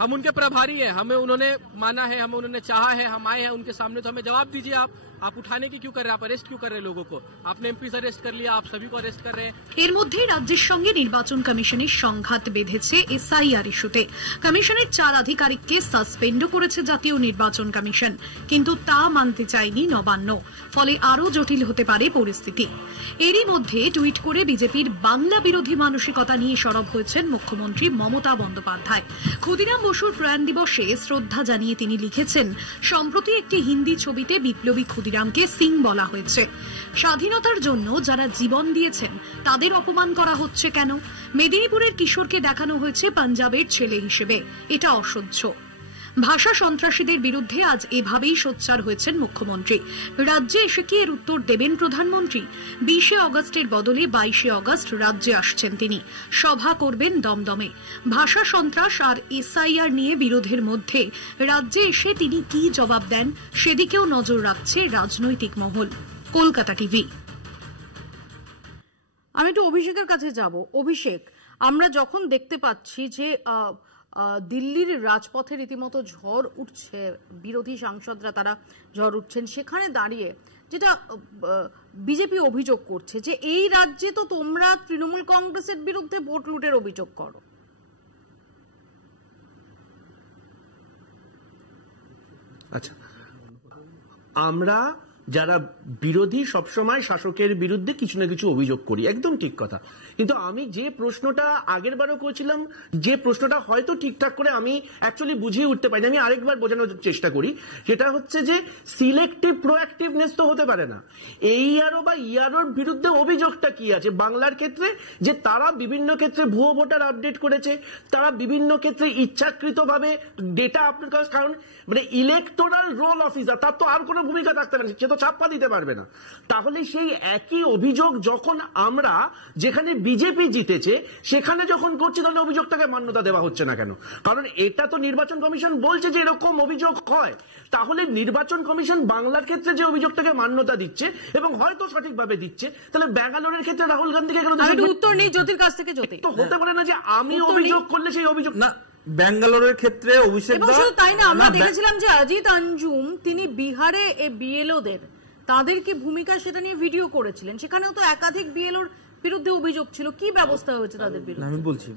हम उनके प्रभारी हैं, हमें उन्होंने माना है, हमें उन्होंने चाहा है, हम आए हैं उनके सामने, तो हमें जवाब दीजिए। आप उठाने की क्यों कर रहे हैं? आप अरेस्ट क्यों कर रहे हैं लोगों को? आपने एमपी से अरेस्ट कर लिया, आप सभी को अरेस्ट कर रहे हैं। এর মধ্যে রাজ্যের সঙ্গে নির্বাচন কমিশনের সংঘাত বেঁধেছে এসআইআর ইস্যুতে। কমিশনের 4 আধিকারিককে সাসপেন্ডও করেছে জাতীয় নির্বাচন কমিশন, কিন্তু তা মানতে চায়নি নবান্ন। ফলে আরও জটিল হতে পারে পরিস্থিতি। এরই মধ্যে টুইট করে বিজেপির বাংলা বিরোধী মানসিকতা নিয়ে সরব হয়েছেন মুখ্যমন্ত্রী মমতা বন্দ্যোপাধ্যায়। ক্ষুদিরাম বসুর প্রয়াণ দিবসে শ্রদ্ধা জানিয়ে তিনি লিখেছেন, সম্প্রতি একটি হিন্দি ছবিতে বিপ্লবী ক্ষুদিরামকে সিং বলা হয়েছে। স্বাধীনতার জন্য যারা জীবন দিয়েছেন তাদের অপমান করা হচ্ছে কেন? মেদিনীপুরের কিশোরকে দেখানো হয়েছে পাঞ্জাবের ছেলে হিসেবে, এটা অসহ্য। ভাষা সন্ত্রাসীদের বিরুদ্ধে আজ এভাবেই সোচ্চার হয়েছেন মুখ্যমন্ত্রী। রাজ্যে এসে কি এর উত্তর দেবেন প্রধানমন্ত্রী? 20 অগস্টের বদলে 22 অগস্ট রাজ্যে আসছেন তিনি, সভা করবেন দমদমে। ভাষা সন্ত্রাস আর এসআইআর নিয়ে বিরোধের মধ্যে রাজ্যে এসে তিনি কি জবাব দেন সেদিকেও নজর রাখছে রাজনৈতিক মহল। কলকাতা টিভি। আমি একটু অভিষেকের কাছে যাব। অভিষেক, আমরা যখন দেখতে পাচ্ছি যে দিল্লির রাজপথে রীতিমতো ঝড় উঠছে, বিরোধী সাংসদরা তারা ঝড় উঠছেন, সেখানে দাঁড়িয়ে যেটা বিজেপি অভিযোগ করছে যে এই রাজ্যে তো তোমরা তৃণমূল কংগ্রেসের বিরুদ্ধে ভোট লুটের অভিযোগ করো। আচ্ছা, আমরা যারা বিরোধী সবসময় শাসকের বিরুদ্ধে কিছু না কিছু অভিযোগ করি, একদম ঠিক কথা। কিন্তু আমি যে প্রশ্নটা আগের বারও করেছিলাম, যে প্রশ্নটা হয়তো ঠিকঠাক করে আমি অ্যাকচুয়ালি বুঝিয়ে উঠতে পারি, আমি আরেকবার বোঝানোর চেষ্টা করি। সেটা হচ্ছে যে সিলেক্টিভ প্রোঅ্যাক্টিভনেস তো হতে পারে না। এইআরও বা ইআরওর বিরুদ্ধে অভিযোগটা কি আছে বাংলার ক্ষেত্রে? যে তারা বিভিন্ন ক্ষেত্রে ভুয়ো ভোটার আপডেট করেছে, তারা বিভিন্ন ক্ষেত্রে ইচ্ছাকৃতভাবে ডেটা আপডেট করেছে। কারণ মানে ইলেকটোরাল রোল অফিসার, তার তো আর কোনো ভূমিকা থাকতে পারে না, সে তো ছাপ্পা দিতে পারবে না। তাহলে সেই একই অভিযোগ যখন আমরা যেখানে বিজেপি জিতেছে সেখানে যখন করছি, তাহলে অভিযোগটাকে মান্যতা দেওয়া হচ্ছে না কেন? কারণ এটা তো নির্বাচন কমিশন বলছে যে এরকম অভিযোগ হয়। তাহলে নির্বাচন কমিশন বাংলার ক্ষেত্রে যে অভিযোগটাকে মান্যতা দিচ্ছে এবং হয়তো সঠিকভাবে দিচ্ছে, তাহলে ব্যাঙ্গালোরের ক্ষেত্রে রাহুল গান্ধীকে কেন উত্তর নেই জ্যোতির কাছ থেকে? জ্যোতি, তো হতে পারে না যে আমি অভিযোগ করলে সেই অভিযোগ না। ব্যাঙ্গালোরের ক্ষেত্রে অভিষেক তাই না, আমরা দেখেছিলাম যে অজিত আঞ্জুম তিনি বিহারে বিএলওদের তাদের কি ভূমিকা সেটা নিয়ে ভিডিও করেছিলেন, সেখানেও তো একাধিক বিএলওর বিরুদ্ধে অভিযোগ ছিল। কি ব্যবস্থা হয়েছে তাদের বিরুদ্ধে? আমি বলছি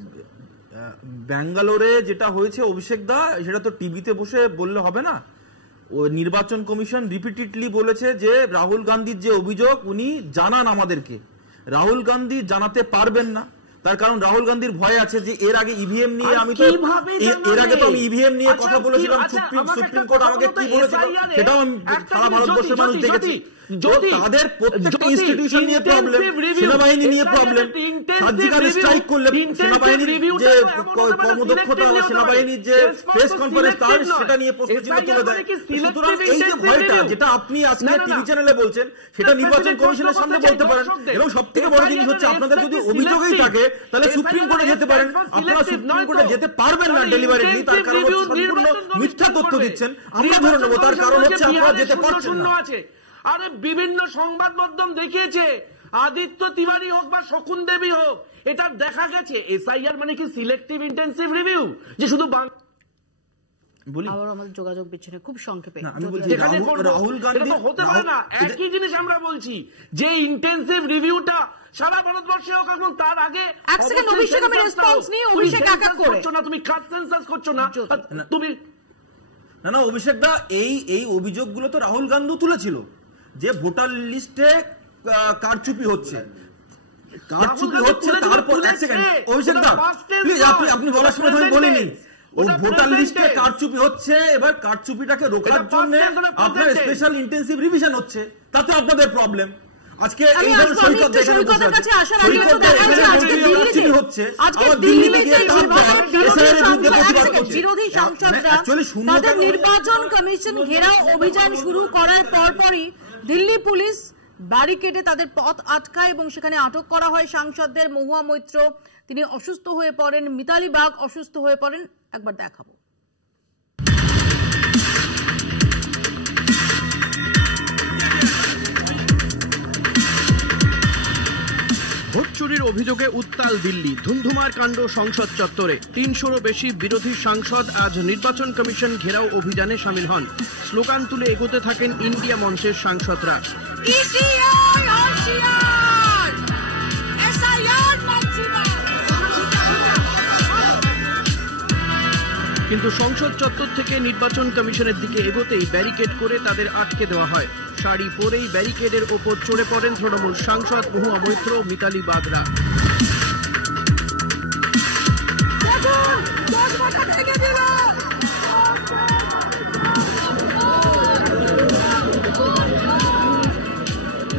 ব্যাঙ্গালোরে যেটা হয়েছে অভিষেক দা, সেটা তো টিভিতে বসে বললে হবে না। ও নির্বাচন কমিশন রিপিটেডলি বলেছে যে রাহুল গান্ধীর যে অভিযোগ উনি জানান আমাদেরকে। রাহুল গান্ধী জানাতে পারবেন না, তার কারণ রাহুল গান্ধীর ভয় আছে যে এর আগে ইভিএম নিয়ে আমি তো ইভিএম নিয়ে কথা বলেছিলাম, সুপ্রিম কোর্ট আমাকে কি বলেছিল সেটাও সারা ভারতবর্ষের মানুষ দেখেছি। তাদের প্রত্যেকটা ইনস্টিটিউশন নিয়ে প্রবলেম, সেনাবাহিনী নিয়ে প্রবলেম। সার্জিক্যাল স্ট্রাইক করলে সেনাবাহিনীর যে কর্মদক্ষতা বা সেনাবাহিনীর যে প্রেস কনফারেন্স তার সেটা নিয়ে প্রশ্ন চিহ্ন তুলে দেয়। সুতরাং এই যে ভয়টা যেটা আপনি আজকে টিভি চ্যানেলে বলছেন, সেটা নির্বাচন কমিশনের সামনে বলতে পারেন। এবং সব থেকে বড় জিনিস হচ্ছে আপনাদের যদি অভিযোগই থাকে তাহলে সুপ্রিম কোর্টে যেতে পারেন। আপনারা সুপ্রিম কোর্টে যেতে পারবেন না ডেলিভারেটলি, তার কারণ হচ্ছে সম্পূর্ণ মিথ্যা তথ্য দিচ্ছেন। আমরা ধরে নেবো তার কারণ হচ্ছে আপনারা যেতে পারছেন না। আরে বিভিন্ন সংবাদ মাধ্যম দেখিয়েছে, আদিত্য তিওয়ারি হোক বা শকুন দেবী হোক, এটা দেখা গেছে এসআইআর মানে কি সিলেক্টিভ ইন্টেন্সিভ রিভিউ, যে শুধু আবার আমাদের যোগাযোগ বিচ্ছিন্ন। খুব সংক্ষেপে রাহুল গান্ধী হতে পারে না। একই জিনিস আমরা বলছি যে ইন্টেন্সিভ রিভিউটা সারা ভারতবর্ষে হোক, এবং তার আগে এক সেকেন্ড অভিষেক আমি রেসপন্স নিয়ে অভিষেক একা করছো না, তুমি কাস্ট সেন্সাস করছো না, তুমি না অভিষেক দা এই অভিযোগগুলো তো রাহুল গান্ধী তুলেছিল যে ভোটার লিস্টে কারচুপি হচ্ছে। তারপর এক সেকেন্ড অভিষেক দা প্লিজ, আপনি বলার সময় আমি বলিনি ভোটার লিস্টে কারচুপি হচ্ছে। এবার কারচুপিটাকে রোখার জন্য আপনার স্পেশাল ইন্টেন্সিভ রিভিশন হচ্ছে, তাতে আপনাদের প্রবলেম। আজকে এই ধরনের সৈকত এখানে বসে আছে, সৈকত এখানে হচ্ছে, আবার দিল্লিতে গিয়ে তার এসআইআর এর বিরুদ্ধে প্রতিবাদ করছে। বিরোধী সাংসদরা তাদের নির্বাচন কমিশন ঘেরাও অভিযান শুরু করার পরপরই দিল্লি পুলিশ ব্যারিকেডে তাদের পথ আটকায় এবং সেখানে আটক করা হয় সাংসদদের। মহুয়া মৈত্র তিনি অসুস্থ হয়ে পড়েন, মিতালি বাগ অসুস্থ হয়ে পড়েন। একবার দেখাবো। ভোট চুরির অভিযোগে উত্তাল দিল্লি, ধুন্ধুমার কাণ্ড সংসদ চত্বরে। ৩০০রও বেশি বিরোধী সাংসদ আজ নির্বাচন কমিশন ঘেরাও অভিযানে সামিল হন। স্লোগান তুলে এগোতে থাকেন ইন্ডিয়া মঞ্চের সাংসদরা। কিন্তু সংসদ চত্বর থেকে নির্বাচন কমিশনের দিকে এগোতেই ব্যারিকেড করে তাদের আটকে দেওয়া হয়। শাড়ি পরেই ব্যারিকেডের ওপর চড়ে পড়েন তৃণমূল সাংসদ মহুয়া মৈত্র, মিতালি বাগরা।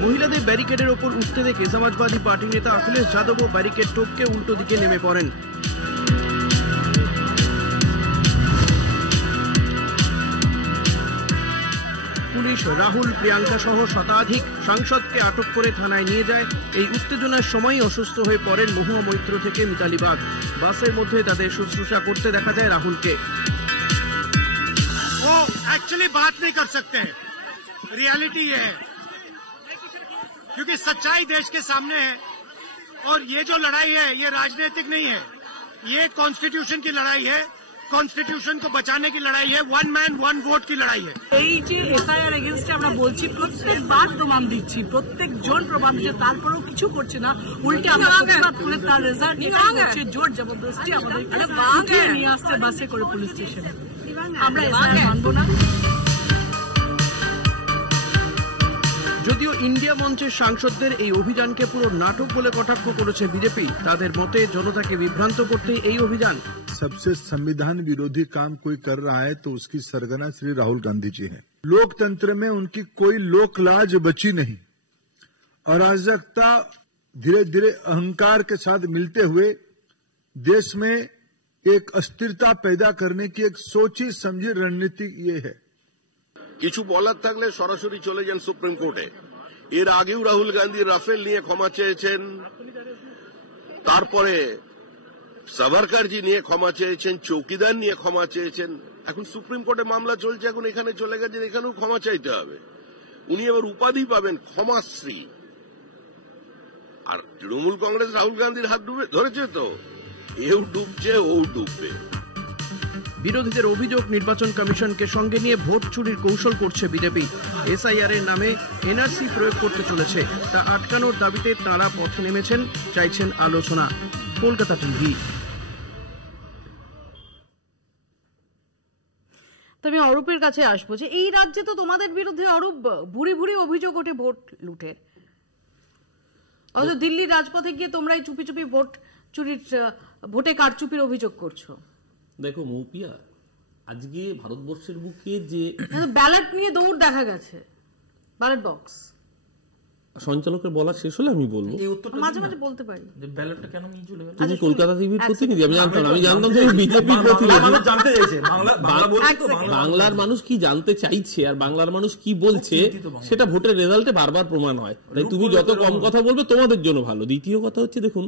মহিলাদের ব্যারিকেডের ওপর উঠতে দেখে সমাজবাদী পার্টি নেতা অখিলেশ যাদবও ব্যারিকেড টপকে উল্টো দিকে নেমে পড়েন। পুলিশ রাহুল, প্রিয়াঙ্কা সহ শতাধিক সাংসদকে আটক করে থানায় নিয়ে যায়। এই উত্তেজনার সময়ই অসুস্থ হয়ে পড়েন মহুয়া মৈত্র থেকে মিতালি বাগ। বাসের মধ্যে তাদের শুশ্রূষা করতে দেখা যায় রাহুলকে। वो एक्चुअली बात नहीं कर सकते हैं, रियलिटी ये है क्योंकि सच्चाई देश के सामने है और ये जो लड़ाई है ये राजनीतिक नहीं है, ये कॉन्स्टिट्यूशन की लड़ाई है, কনস্টিটিউশন को बचाने की लड़ाई है, वन मैन वन वोट की लड़ाई है। এই যে এসআইআর এগেইনস্টে আমরা বলছি, প্রত্যেকবার প্রমাণ দিচ্ছি, প্রত্যেকজন প্রমাণ দিচ্ছে, তারপরেও কিছু করছে না। উল্টে আমরা প্রতিবাদ করে তার রেজাল্ট হচ্ছে জোর জবরদস্তি আমাদের নিয়ে আসছে বাসে করে পুলিশ স্টেশনে। আমরা এসআইআর মানবো না। যদিও ইন্ডিয়া মঞ্চের সাংসদদের এই অভিযানকে পুরো নাটক বলে কটাক্ষ করেছে বিজেপি। তাদের মতে জনতাকে বিভ্রান্ত করতে এই অভিযান। सबसे संविधान विरोधी काम कोई कर रहा है तो उसकी सरगना श्री राहुल गांधी जी हैं। लोकतंत्र में उनकी कोई लोक लाज बची नहीं। अराजकता धीरे धीरे अहंकार के साथ मिलते हुए देश में एक अस्थिरता पैदा करने की एक सोची समझी रणनीति ये है। কিছু বলার থাকলে সরাসরি চলে যান সুপ্রিম কোর্টে। এর আগেও রাহুল গান্ধী রাফেল নিয়ে ক্ষমা চেয়েছেন, তারপরে সাভারকারজি নিয়ে ক্ষমা চেয়েছেন, চৌকিদার নিয়ে ক্ষমা চেয়েছেন। এখন সুপ্রিম কোর্টে মামলা চলছে, এখন এখানে চলে গেছেন, এখানেও ক্ষমা চাইতে হবে। উনি এবার উপাধি পাবেন ক্ষমাশ্রী। আর তৃণমূল কংগ্রেস রাহুল গান্ধীর হাত ধরেছে, তো এও ডুবছে, ও ডুববে। বিরোধীদের অভিযোগ নির্বাচন কমিশনকে সঙ্গে নিয়ে ভোট চুরির কৌশল করছে বিজেপি। এসআইআর এর নামে এনআরসি প্রয়োগ করতে চলেছে, তা আটকানোর দাবিতে তাঁরা পথে নেমেছেন, চাইছেন আলোচনা। কলকাতা টিভি। তো আমি অরূপের কাছে আসবো যে এই রাজ্যে তো তোমাদের বিরুদ্ধে অরূপ ভুরি ভুরি অভিযোগ ওঠে ভোট লুটের, অথচ দিল্লির রাজপথে গিয়ে তোমরাই চুপি চুপি ভোট চুরির, ভোটে কারচুপির অভিযোগ করছো। দেখো মৌপিয়া, আজকে ভারতবর্ষের বুকে যে ব্যালট নিয়ে দৌড় দেখা গেছে, ব্যালট বক্স সঞ্চালকের বলা শেষ হলে আমি বলবো। মাঝে মাঝে বলতে পারি যে ব্যালটটা কেন নিয়ে চলে গেল। তুমি কলকাতা টিভির প্রতিনিধি, আমি জানতাম তুমি বিজেপি প্রতিনিধি। জানতে চাইছে বাংলার মানুষ কি জানতে চাইছে আর বাংলার মানুষ কি বলছে সেটা ভোটের রেজাল্টে বারবার প্রমাণ হয়। তাই তুমি যত কম কথা বলবে তোমাদের জন্য ভালো। দ্বিতীয় কথা হচ্ছে, দেখুন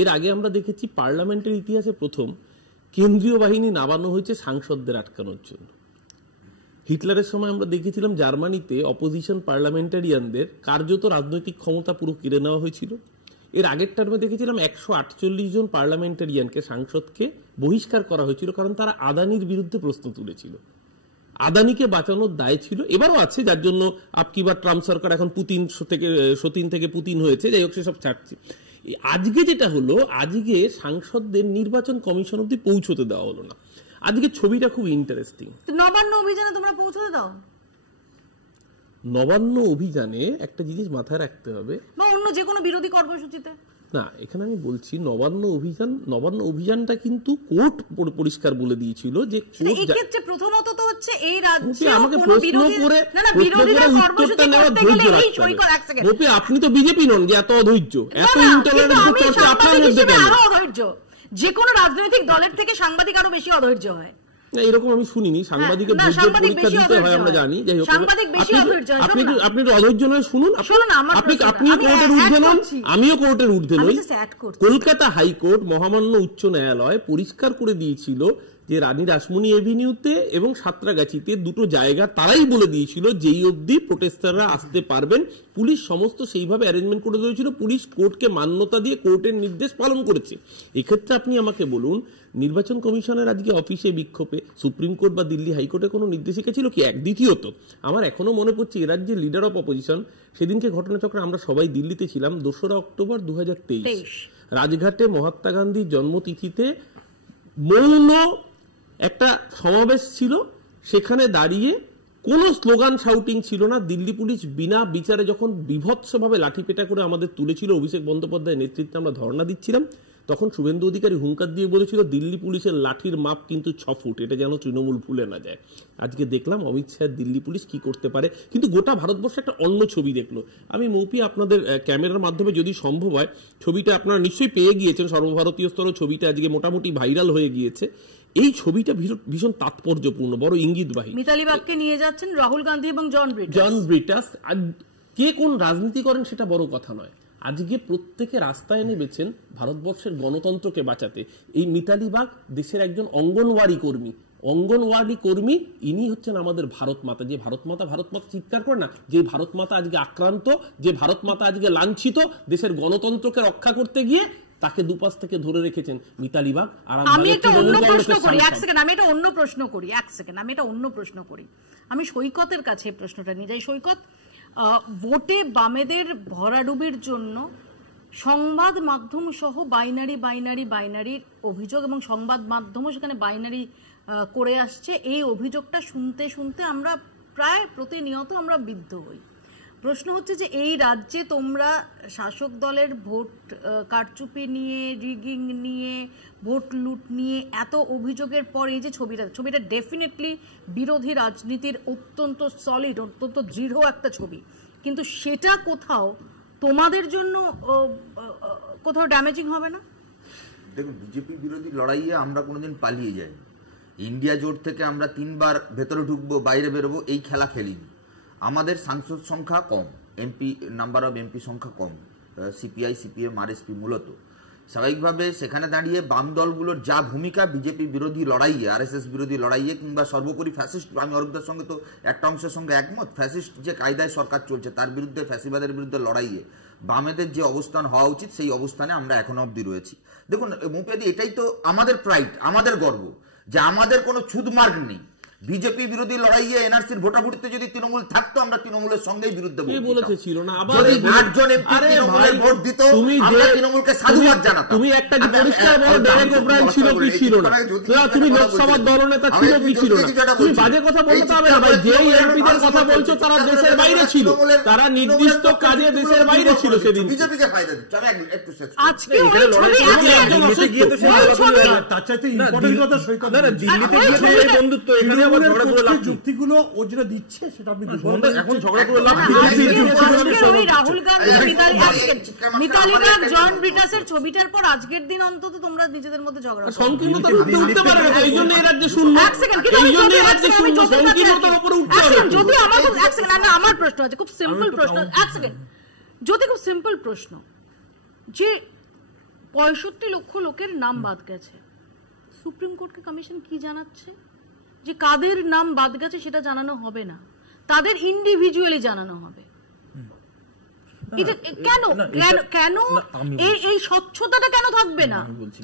এর আগে আমরা দেখেছি পার্লামেন্টের ইতিহাসে প্রথম কেন্দ্রীয় বাহিনী নামানো হয়েছে সাংসদদের আটকানোর জন্য। হিটলারের সময় আমরা দেখেছিলাম জার্মানিতে অপোজিশন পার্লামেন্টারিয়ানদের কার্যত রাজনৈতিক ক্ষমতা পুরো কেড়ে নেওয়া হয়েছিল। এর আগের টার্মে দেখেছিলাম 148 জন পার্লামেন্টারিয়ানকে, সাংসদকে বহিষ্কার করা হয়েছিল, কারণ তারা আদানির বিরুদ্ধে প্রশ্ন তুলেছিল। আদানিকে বাঁচানোর দায় ছিল, এবারও আছে, যার জন্য আপকি বা ট্রাম্প সরকার এখন সতীন থেকে পুতিন হয়েছে। যাই হোক, সেসব ছাড়ছে। আজকে যেটা হলো, আজকে সাংসদদের নির্বাচন কমিশন অব্দি পৌঁছতে দেওয়া হলো না। আজকে ছবিটা খুব ইন্টারেস্টিং। নবান্ন অভিযানে তোমরা পৌঁছতে দাও। নবান্ন অভিযানে একটা জিনিস মাথায় রাখতে হবে, বা অন্য যে কোনো বিরোধী কর্মসূচিতে না, এখানে আমি বলছি নবান্ন অভিযানটা কিন্তু কোর্ট পরিষ্কার বলে দিয়েছিল যে এক্ষেত্রে প্রথমত তো হচ্ছে এই রাজ্যে আমাকে প্রশ্ন করে উত্তরটা নেওয়ার ধৈর্য রাখতে হবে। আপনি তো বিজেপি নন যে এত অধৈর্য, এত ইন্টলারেন্স চর্চা আপনার মধ্যে কেন? অধৈর্য যে কোনো রাজনৈতিক দলের থেকে সাংবাদিক আরো বেশি অধৈর্য হয়। এরকম আমি শুনিনি। সাংবাদিকের পরীক্ষা দিতে হয় আমরা জানি। যাই হোক, আপনি অধৈর্য নয়, শুনুন। আপনিও কোর্টের ঊর্ধ্বে নন, আমিও কোর্টের ঊর্ধ্বে নই। কলকাতা হাইকোর্ট, মহামান্য উচ্চ ন্যায়ালয় পরিষ্কার করে দিয়েছিল যে রানী রাসমণি এভিনিউতে এবং সাঁতরাগাছিতে দুটো জায়গা তারাই বলে দিয়েছিল যেই অবধি প্রোটেস্টাররা আসতে পারবেন, পুলিশ সমস্ত সেইভাবে অ্যারেঞ্জমেন্ট করে দিয়েছিল, পুলিশ কোর্টকে মান্যতা দিয়ে কোর্টের নির্দেশ পালন করেছে। এক্ষেত্রে আপনি আমাকে বলুন, নির্বাচন কমিশনের আজকে অফিসে বিক্ষোভে সুপ্রিম কোর্ট বা দিল্লি হাইকোর্টে কোনো নির্দেশিকা ছিল কি? দ্বিতীয়ত, আমার এখনো মনে পড়ছে এ রাজ্যের লিডার অফ অপোজিশন, সেদিনকে ঘটনাচক্রে আমরা সবাই দিল্লিতে ছিলাম, 2রা অক্টোবর 2023 রাজঘাটে মহাত্মা গান্ধীর জন্মতিথিতে মৌন একটা সমাবেশ ছিল, সেখানে দাঁড়িয়ে কোনো স্লোগান শাউটিং ছিল না। দিল্লি পুলিশ বিনা বিচারে যখন বিভৎসভাবে লাঠিপেটা করে আমাদের তুলেছিল, অভিষেক বন্দ্যোপাধ্যায়ের নেতৃত্বে আমরা ধর্ণা দিচ্ছিলাম, তখন শুভেন্দু অধিকারী হুঙ্কার দিয়ে বলেছিল দিল্লি পুলিশের লাঠির মাপ কিন্তু 6 ফুট, এটা যেন তৃণমূল ভুলে না যায়। আজকে দেখলাম অমিত শাহের দিল্লি পুলিশ কি করতে পারে, কিন্তু গোটা ভারতবর্ষ একটা অন্য ছবি দেখলো। আমি মৌপি আপনাদের ক্যামেরার মাধ্যমে যদি সম্ভব হয়, ছবিটা আপনারা নিশ্চয়ই পেয়ে গিয়েছেন, সর্বভারতীয় স্তরে ছবিটা আজকে মোটামুটি ভাইরাল হয়ে গিয়েছে। এই ছবিটা ভীষণ তাৎপর্যপূর্ণ, বড় ইঙ্গিতবাহী। মিতালি বাগকে নিয়ে যাচ্ছেন রাহুল গান্ধী এবং জন ব্রিটাস। কে কোন রাজনীতি করেন সেটা বড় কথা নয়, আজকে প্রত্যেকে রাস্তায় নেমেছেন ভারতবর্ষের গণতন্ত্রকে বাঁচাতে। এই মিতালি বাগ দেশের একজন অঙ্গনওয়াড়ি কর্মী, ইনি হচ্ছেন আমাদের ভারত মাতা। যে ভারত মাতা চিৎকার করে না, যে ভারত মাতা আজকে আক্রান্ত, যে ভারত মাতা আজকে লাঞ্ছিত, দেশের গণতন্ত্রকে রক্ষা করতে গিয়ে তাকে দুপাশ থেকে ধরে রেখেছেন মিতালি বাগ। আর আমি একটা অন্য প্রশ্ন করি, আমি এটা অন্য প্রশ্ন করি, আমি সৈকতের কাছে প্রশ্নটা নিয়ে যাই। সৈকত, ভোটে বামেদের ভরাডুবির জন্য সংবাদ মাধ্যম সহ বাইনারির অভিযোগ, এবং সংবাদ মাধ্যমও সেখানে বাইনারি করে আসছে, এই অভিযোগটা শুনতে শুনতে আমরা প্রায় প্রতিনিয়ত আমরা বিদ্ধ হই। প্রশ্ন হচ্ছে যে এই রাজ্যে তোমরা শাসক দলের ভোট কারচুপি নিয়ে, রিগিং নিয়ে, ভোট লুট নিয়ে এত অভিযোগের পর এই যে ছবিটা ডেফিনেটলি বিরোধী রাজনীতির অত্যন্ত সলিড, অত্যন্ত দৃঢ় একটা ছবি, কিন্তু সেটা কোথাও তোমাদের জন্য কোথাও ড্যামেজিং হবে না? দেখুন, বিজেপি বিরোধী লড়াইয়ে আমরা কোনোদিন পালিয়ে যাইনি। ইন্ডিয়া জোট থেকে আমরা 3বার ভেতরে ঢুকবো, বাইরে বেরোবো, এই খেলা খেলিনি। আমাদের সাংসদ সংখ্যা কম, নাম্বার অফ এমপি সংখ্যা কম, সিপিআই, সিপিএম, আরএসপি মূলত। স্বাভাবিকভাবে সেখানে দাঁড়িয়ে বাম দলগুলোর যা ভূমিকা বিজেপি বিরোধী লড়াইয়ে, আরএসএস বিরোধী লড়াইয়ে, কিংবা সর্বোপরি ফ্যাসিস্ট, আমি অরূপদার সঙ্গে তো একটা অংশের সঙ্গে একমত, ফ্যাসিস্ট যে কায়দায় সরকার চলছে তার বিরুদ্ধে, ফ্যাসিবাদের বিরুদ্ধে লড়াইয়ে বামেদের যে অবস্থান হওয়া উচিত সেই অবস্থানে আমরা এখনো অবধি রয়েছি। দেখুন মুপিয়াদি, এটাই তো আমাদের প্রাইড, আমাদের গর্ব, যে আমাদের কোনো ছুঁতমার্গ নেই। বিজেপি বিরোধী লড়াইয়ে এনআরসির ভোটাভুটিতে যদি তৃণমূল থাকতো, আমরা তৃণমূলের সঙ্গেই বিরুদ্ধে ছিল না। যদি 8জন এমপি তৃণমূলের ভোট দিত, আমরা তৃণমূলকে সাধুবাদ জানাতাম। তুমি একটা কি পরিষ্কার বলো, ডেরেক ওব্রায়েন ছিল কি ছিল না? তুমি লোকসভার দলনেতা ছিল কি ছিল না? তুমি বাজে কথা বলতে হবে না ভাই। যে এমপিদের কথা বলছো তারা দেশের বাইরে ছিল, তারা নির্দিষ্ট কাজে দেশের বাইরে ছিল সেদিন। বিজেপিকে ফায়দা দিচ্ছে। আমি একটু শেষ আজকে ওই ছবি দিল্লিতে গিয়ে তো তার চাইতে ইম্পর্টেন্ট কথা সৈকত, দিল্লিতে গিয়ে এই বন্ধুত্ব এখানে যুক্তিগুলো ও যেটা দিচ্ছে সেটা আপনি এখন ঝগড়া করে লাভ রাহুল গান্ধী, মিতালি বাগ, জন ব্রিটাসের ছবিটার পর আজকের দিন অন্তত তোমরা নিজেদের মধ্যে ঝগড়া সংকীর্ণতা উঠতে পারে না। এই জন্য এই রাজ্যে শূন্য, এই জন্য এই রাজ্যে শূন্য, সংকীর্ণতার উপরে উঠতে পারে। যদি আমার প্রশ্ন আছে, খুব সিম্পল প্রশ্ন, এক সেকেন্ড, যদি খুব সিম্পল প্রশ্ন, যে 65 লক্ষ লোকের নাম বাদ গেছে, সুপ্রিম কোর্টকে কমিশন কি জানাচ্ছে? যে কাদের নাম বাদ গেছে সেটা জানানো হবে না, তাদের ইন্ডিভিজুয়ালি জানানো হবে। এটা কেন কেন এই স্বচ্ছতাটা কেন থাকবে না?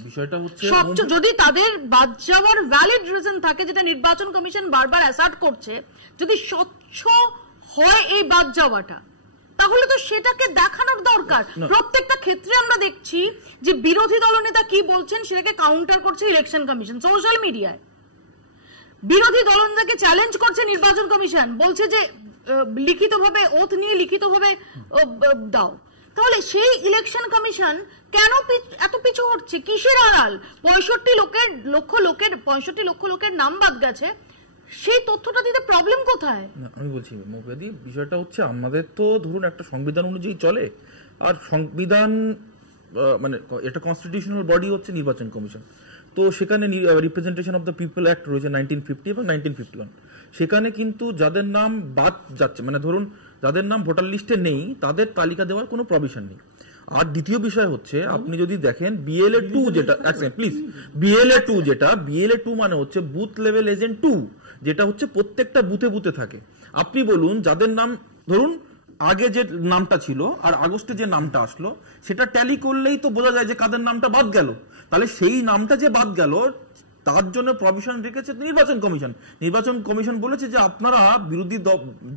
বিষয়টা হচ্ছে স্বচ্ছ, যদি তাদের বাদ যাওয়ার ভ্যালিড রিজন থাকে, যেটা নির্বাচন কমিশন বারবার অ্যাসার্ট করছে, যদি স্বচ্ছ হয় এই বাদ যাওয়াটা, তাহলে তো সেটাকে দেখানোর দরকার। প্রত্যেকটা ক্ষেত্রে আমরা দেখছি যে বিরোধী দলনেতা কি বলছেন সেটাকে কাউন্টার করছে ইলেকশন কমিশন সোশ্যাল মিডিয়ায়, বিরোধী দলনেতাকে চ্যালেঞ্জ করছে নির্বাচন কমিশন, বলছে যে লিখিতভাবে ওথ নিয়ে লিখিতভাবে দাও। তাহলে সেই ইলেকশন কমিশন কেন এত পিছু হচ্ছে? কিসের আড়াল? 65 লক্ষ লোকের নাম বাদ গেছে, সেই তথ্যটা দিতে প্রবলেম কোথায়? আমি বলছি মৌপিয়াদি, বিষয়টা হচ্ছে আমাদের তো ধরুন একটা সংবিধান অনুযায়ী চলে, আর সংবিধান মানে এটা কনস্টিটিউশনাল বডি হচ্ছে নির্বাচন কমিশন। তো সেখানে representation of the people act রয়েছে 1950 এবং 1951। সেখানে কিন্তু যাদের নাম বাদ যাচ্ছে, মানে ধরুন যাদের নাম ভোটার লিস্টে নেই, তাদের তালিকা দেওয়ার কোনো প্রভিশন নেই। আর দ্বিতীয় বিষয় হচ্ছে আপনি যদি দেখেন BLA 2 যেটা প্লিজ BLA 2 যেটা BLA 2 মানে হচ্ছে বুথ লেভেল এজেন্ট 2, যেটা হচ্ছে প্রত্যেকটা বুথে বুথে থাকে। আপনি বলুন যাদের নাম ধরুন আগে যে নামটা ছিল আর আগস্টে যে নামটা আসলো সেটা ট্যালি করলেই তো বোঝা যায় যে কাদের নামটা বাদ গেল। তাহলে সেই নামটা যে বাদ গেল তার জন্য প্রভিশন রেখেছে নির্বাচন কমিশন। নির্বাচন কমিশন বলেছে যে আপনারা বিরোধী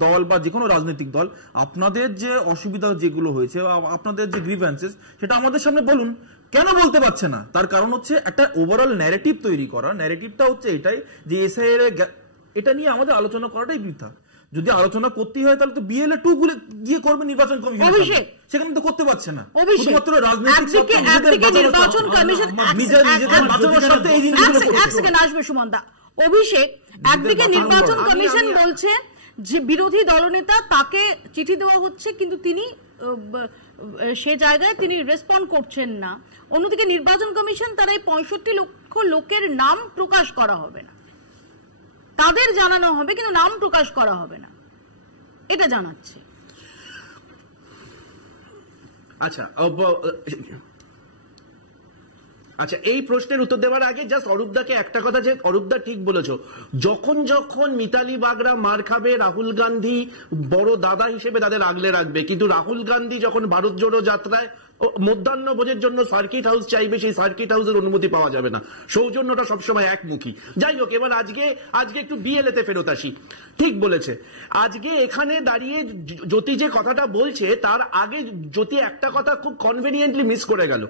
দল বা যে কোনো রাজনৈতিক দল আপনাদের যে অসুবিধা যেগুলো হয়েছে, আপনাদের যে গ্রিভেন্সেস, সেটা আমাদের সামনে বলুন। কেন বলতে পারছে না? তার কারণ হচ্ছে একটা ওভারঅল ন্যারেটিভ তৈরি করা। ন্যারেটিভটা হচ্ছে এটাই যে এসআইআর এটা নিয়ে আমাদের আলোচনা করাটাই বৃথা। যদি আলোচনা করতেই হয় তাহলে তো BLA 2 গুলো গিয়ে করবে নির্বাচন কমিশন, সেখানে তো করতে পারছে না। শুধুমাত্র রাজনৈতিক নির্বাচন কমিশন আসবে সুমনদা। অভিষেক, একদিকে নির্বাচন কমিশন বলছে যে বিরোধী দলনেতা তাকে চিঠি দেওয়া হচ্ছে কিন্তু তিনি সে জায়গায় তিনি রেসপন্ড করছেন না। অন্যদিকে নির্বাচন কমিশন তারা এই 65 লক্ষ লোকের নাম প্রকাশ করা হবে না, তাদের জানানো হবে কিন্তু নাম প্রকাশ করা হবে না, এটা জানাচ্ছে। আচ্ছা, এই প্রশ্নের উত্তর দেওয়ার আগে জাস্ট অরূপদাকে একটা কথা, যে অরূপদা ঠিক বলেছো, যখন মিতালি বাগরা মার খাবে রাহুল গান্ধী বড় দাদা হিসেবে তাদের আগলে রাখবে, কিন্তু রাহুল গান্ধী যখন ভারত জোড়ো যাত্রায় মধ্যাহ্ন ভোজের জন্য সার্কিট হাউস চাইবে, সেই সার্কিট হাউসের অনুমতি পাওয়া যাবে না। সৌজন্যটা সবসময় একমুখী। যাই হোক, এবার আজকে একটু BLA তে ফেরত আসি। ঠিক বলেছে। আজকে এখানে দাঁড়িয়ে জ্যোতি যে কথাটা বলছে তার আগে জ্যোতি একটা কথা খুব কনভেনিয়েন্টলি মিস করে গেল।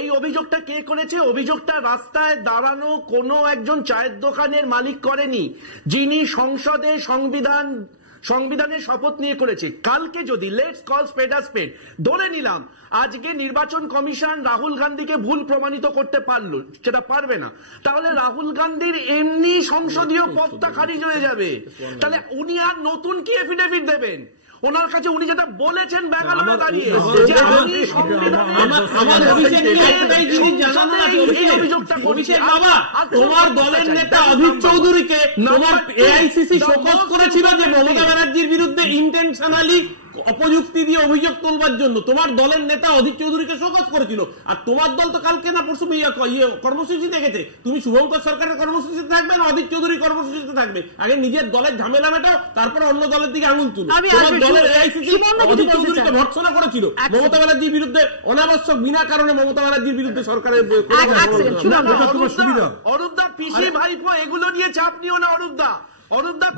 এই অভিযোগটা কে করেছে? অভিযোগটা রাস্তায় দাঁড়ানো কোনো একজন চায়ের দোকানের মালিক করেনি, যিনি সংসদে সংবিধানের শপথ নিয়ে করেছে। কালকে যদি লেটস কল স্পেড আ স্পেড, ধরে নিলাম আজকে নির্বাচন কমিশন রাহুল গান্ধীকে ভুল প্রমাণিত করতে পারলো, সেটা পারবে না, তাহলে রাহুল গান্ধীর এমনি সংসদীয় পদটা খারিজ হয়ে যাবে। তাহলে উনি আর নতুন কি এফিডেভিট দেবেন? ওনার কাছে উনি যেটা বলেছেন ব্যাঙ্গালোরে দাঁড়িয়ে, যে আমি তোমার দলের নেতা অধীর চৌধুরীকে তোমার AICC শোকজ করেছিল যে মমতা ব্যানার্জির বিরুদ্ধে ইন্টেনশনালি অপযুক্তি দিয়ে অভিযোগ তুলবার জন্য তোমার দলের নেতা অধীর চৌধুরীকে শোকজ করেছিল। আর তোমার দল তো কালকে না পরশু কর্মসূচি দেখেছে, তুমি শুভঙ্কর সরকারের কর্মসূচিতে থাকবে না অধীর চৌধুরীর কর্মসূচিতে থাকবে? আগে নিজের দলের ঝামেলা মেটাও, তারপরে অন্য দলের দিকে আঙুল তুলো। তোমার দলের AICC অধীর চৌধুরীকে ভর্ৎসনা করেছিল মমতা ব্যানার্জির বিরুদ্ধে, অনাবশ্যক বিনা কারণে মমতা ব্যানার্জির বিরুদ্ধে সরকারের। অরূপদা, পিসি ভাইপো এগুলো নিয়ে চাপ নিও না অরূপদা।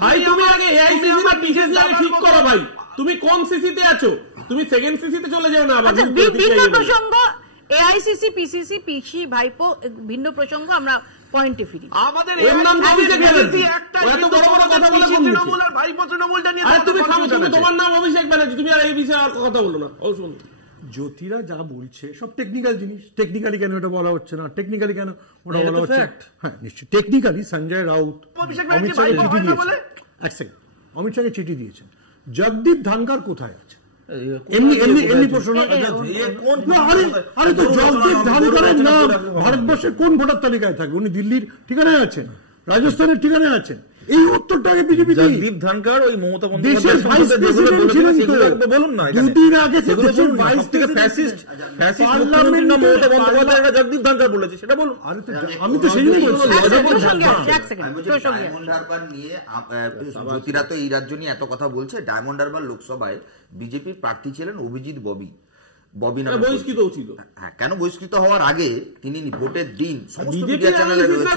ভাই তুমি আগে AICC না পিসিসি আগে ঠিক করো ভাই, তুমি কোন সিসিতে আছো? তুমি সেকেন্ড সিসিতে চলে যাও না। আবার ভিন্ন প্রসঙ্গ, AICC PCC পিসি ভাইপো ভিন্ন প্রসঙ্গ, আমরা পয়েন্টে ফিরি। আমাদের এর নাম অভিষেক ব্যানার্জি, একটা এত বড় বড় কথা বলে কোন তৃণমূল আর ভাইপো তৃণমূলটা নিয়ে তুমি তোমার নাম অভিষেক ব্যানার্জি, তুমি আর এই বিষয়ে আর কথা বলো না। ও শুন, জ্যোতিরা যা বলছে সব টেকনিক্যাল জিনিস। টেকনিক্যালি কেন এটা বলা হচ্ছে না? টেকনিক্যালি কেন ওটা বলা হচ্ছে? হ্যাঁ নিশ্চয়ই টেকনিক্যালি। সঞ্জয় রাউত অমিত শাহকে চিঠি দিয়েছেন, এক সেকেন্ড, অমিত শাহকে চিঠি দিয়েছেন। জগদীপ ধনকর কোথায় আছে? এমনি প্রশ্ন। আরে তো জগদীপ ধনকরের নাম ভারতবর্ষের কোন ভোটার তালিকায় থাকে? উনি দিল্লির ঠিকানায় আছেন, রাজস্থানের ঠিকানায় আছেন। এই উত্তরটাকে বিজেপি জগদীপ ধনকর ওই মমতা দেশের ভাইস প্রেসিডেন্ট ছিলেন তো, বলুন না দুদিন আগে দেশের vice president parliament Mamata Bandyopadhyay Jagdeep Dhankhar বলেছে, সেটা বলুন। আরে তো আমি তো সেই জন্যই বলছি। ডায়মন্ড হারবার নিয়ে জ্যোতিরা তো এই রাজ্য নিয়ে এত কথা বলছে। ডায়মন্ড হারবার লোকসভায় বিজেপির প্রার্থী ছিলেন অভিজিৎ ববি নামে বহিষ্কৃত ছিল। হ্যাঁ, কেন বহিষ্কৃত হওয়ার আগে তিনি ভোটের দিন সমস্ত মিডিয়া চ্যানেলে রয়েছে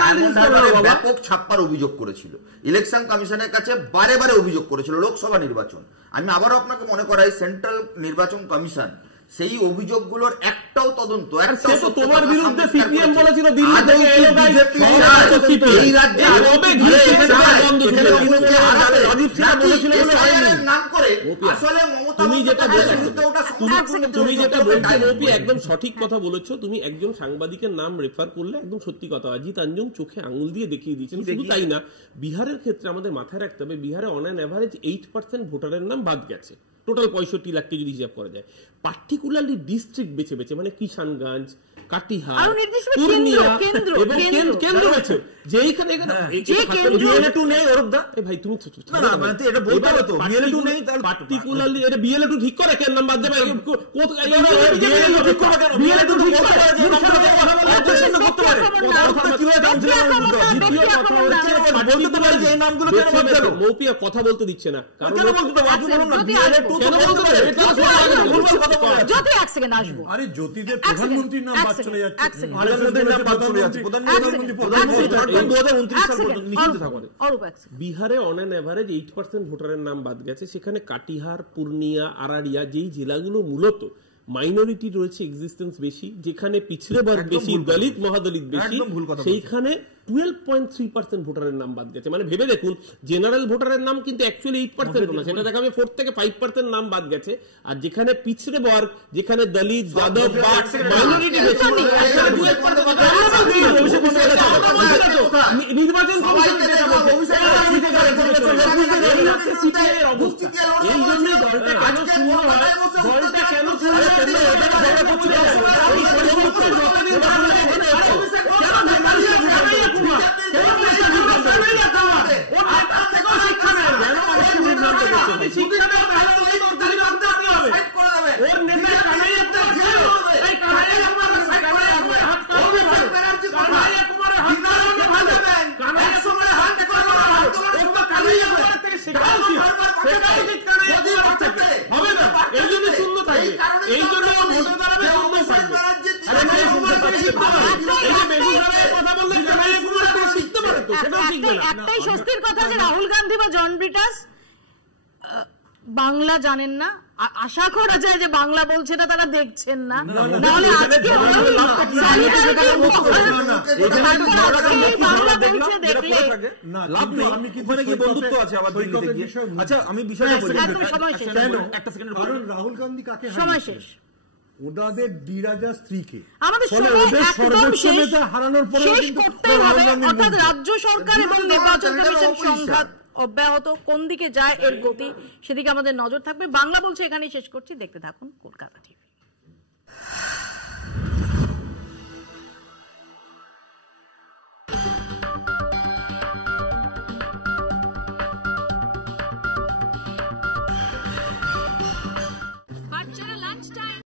ডায়মন্ড হারবারে ব্যাপক ছাপ্পার অভিযোগ করেছিল, ইলেকশন কমিশনের কাছে বারে বারে অভিযোগ করেছিল লোকসভা নির্বাচন। আমি আবারও আপনাকে মনে করাই, সেন্ট্রাল নির্বাচন কমিশন সেই অভিযোগগুলোর একটাও তদন্ত, তোমার বিরুদ্ধে সিপিএম বলেছিল দিল্লি থেকে নাম করে আসলে তুমি যেটা একদম সঠিক কথা বলেছো। তুমি একজন সাংবাদিকের নাম রেফার করলে একদম সত্যি কথা। অজিত আঞ্জুম চোখে আঙুল দিয়ে দেখিয়ে দিয়েছেন। শুধু তাই না, বিহারের ক্ষেত্রে আমাদের মাথায় রাখতে হবে, বিহারে অন অ্যান অ্যাভারেজ 8% ভোটারের নাম বাদ গেছে টোটাল 65 লাখকে যদি হিসাব করা যায়। পার্টিকুলারলি ডিস্ট্রিক্ট বেছে বেছে, মানে কিষানগঞ্জ, কাটিহার, আরো নির্দিষ্ট পূর্ণিয়া কেন্দ্র এবং কেন্দ্র আছে যেইখানে ভাই তুমি পার্টিকুলারলি এটা বিএলএ2 ঠিক করে কেন নাম বাদ দেবে মৌপিয়া কথা বলতে দিচ্ছে না, কারণ আরে জ্যোতিদের প্রধানমন্ত্রীর নাম বাদ চলে যাচ্ছে, বিহারে অন অ্যান এভারেজ 8% ভোটারের নাম বাদ গেছে। সেখানে কাটিহার, পূর্ণিয়া, আরারিয়া যেই জেলাগুলো মূলত মাইনরিটি রয়েছে এক্সিস্টেন্স বেশি, যেখানে পিছড়ে বর্গ বেশি, দলিত মহাদলিত বেশি, সেইখানে 12.3% ভোটারের নাম বাদ গেছে। মানে ভেবে দেখুন, জেনারেল ভোটারের নাম কিন্তু অ্যাকচুয়ালি 8% না, সেটা দেখাবে 4 থেকে 5% নাম বাদ গেছে। আর যেখানে পিছড়ে বর্গ, যেখানে দলিত, যাদব বা মাইনরিটি বেশি, নির্বাচন এই জন্যই দলটা কেন শূন্য হয়, দলটা কেন একটাই স্বস্তির কথা যে রাহুল গান্ধী বা জন ব্রিটাস বাংলা জানেন না। আশা করা যায় যে বাংলা বলছে না তারা দেখছেন না, নাহলে আজকে রাহুল গান্ধী কাকে সময় শেষ, ওনাদের দিরাজা স্ত্রীকে আমাদের হারানোর পরে শেষ করতে হবে। অর্থাৎ রাজ্য সরকার এবং নির্বাচন কমিশন সংঘাত অব্যাহত, কোন দিকে যায় এর গতি সেদিকে আমাদের নজর থাকবে। বাংলা বলছে এখানেই শেষ করছি, দেখতে থাকুন কলকাতা টিভি।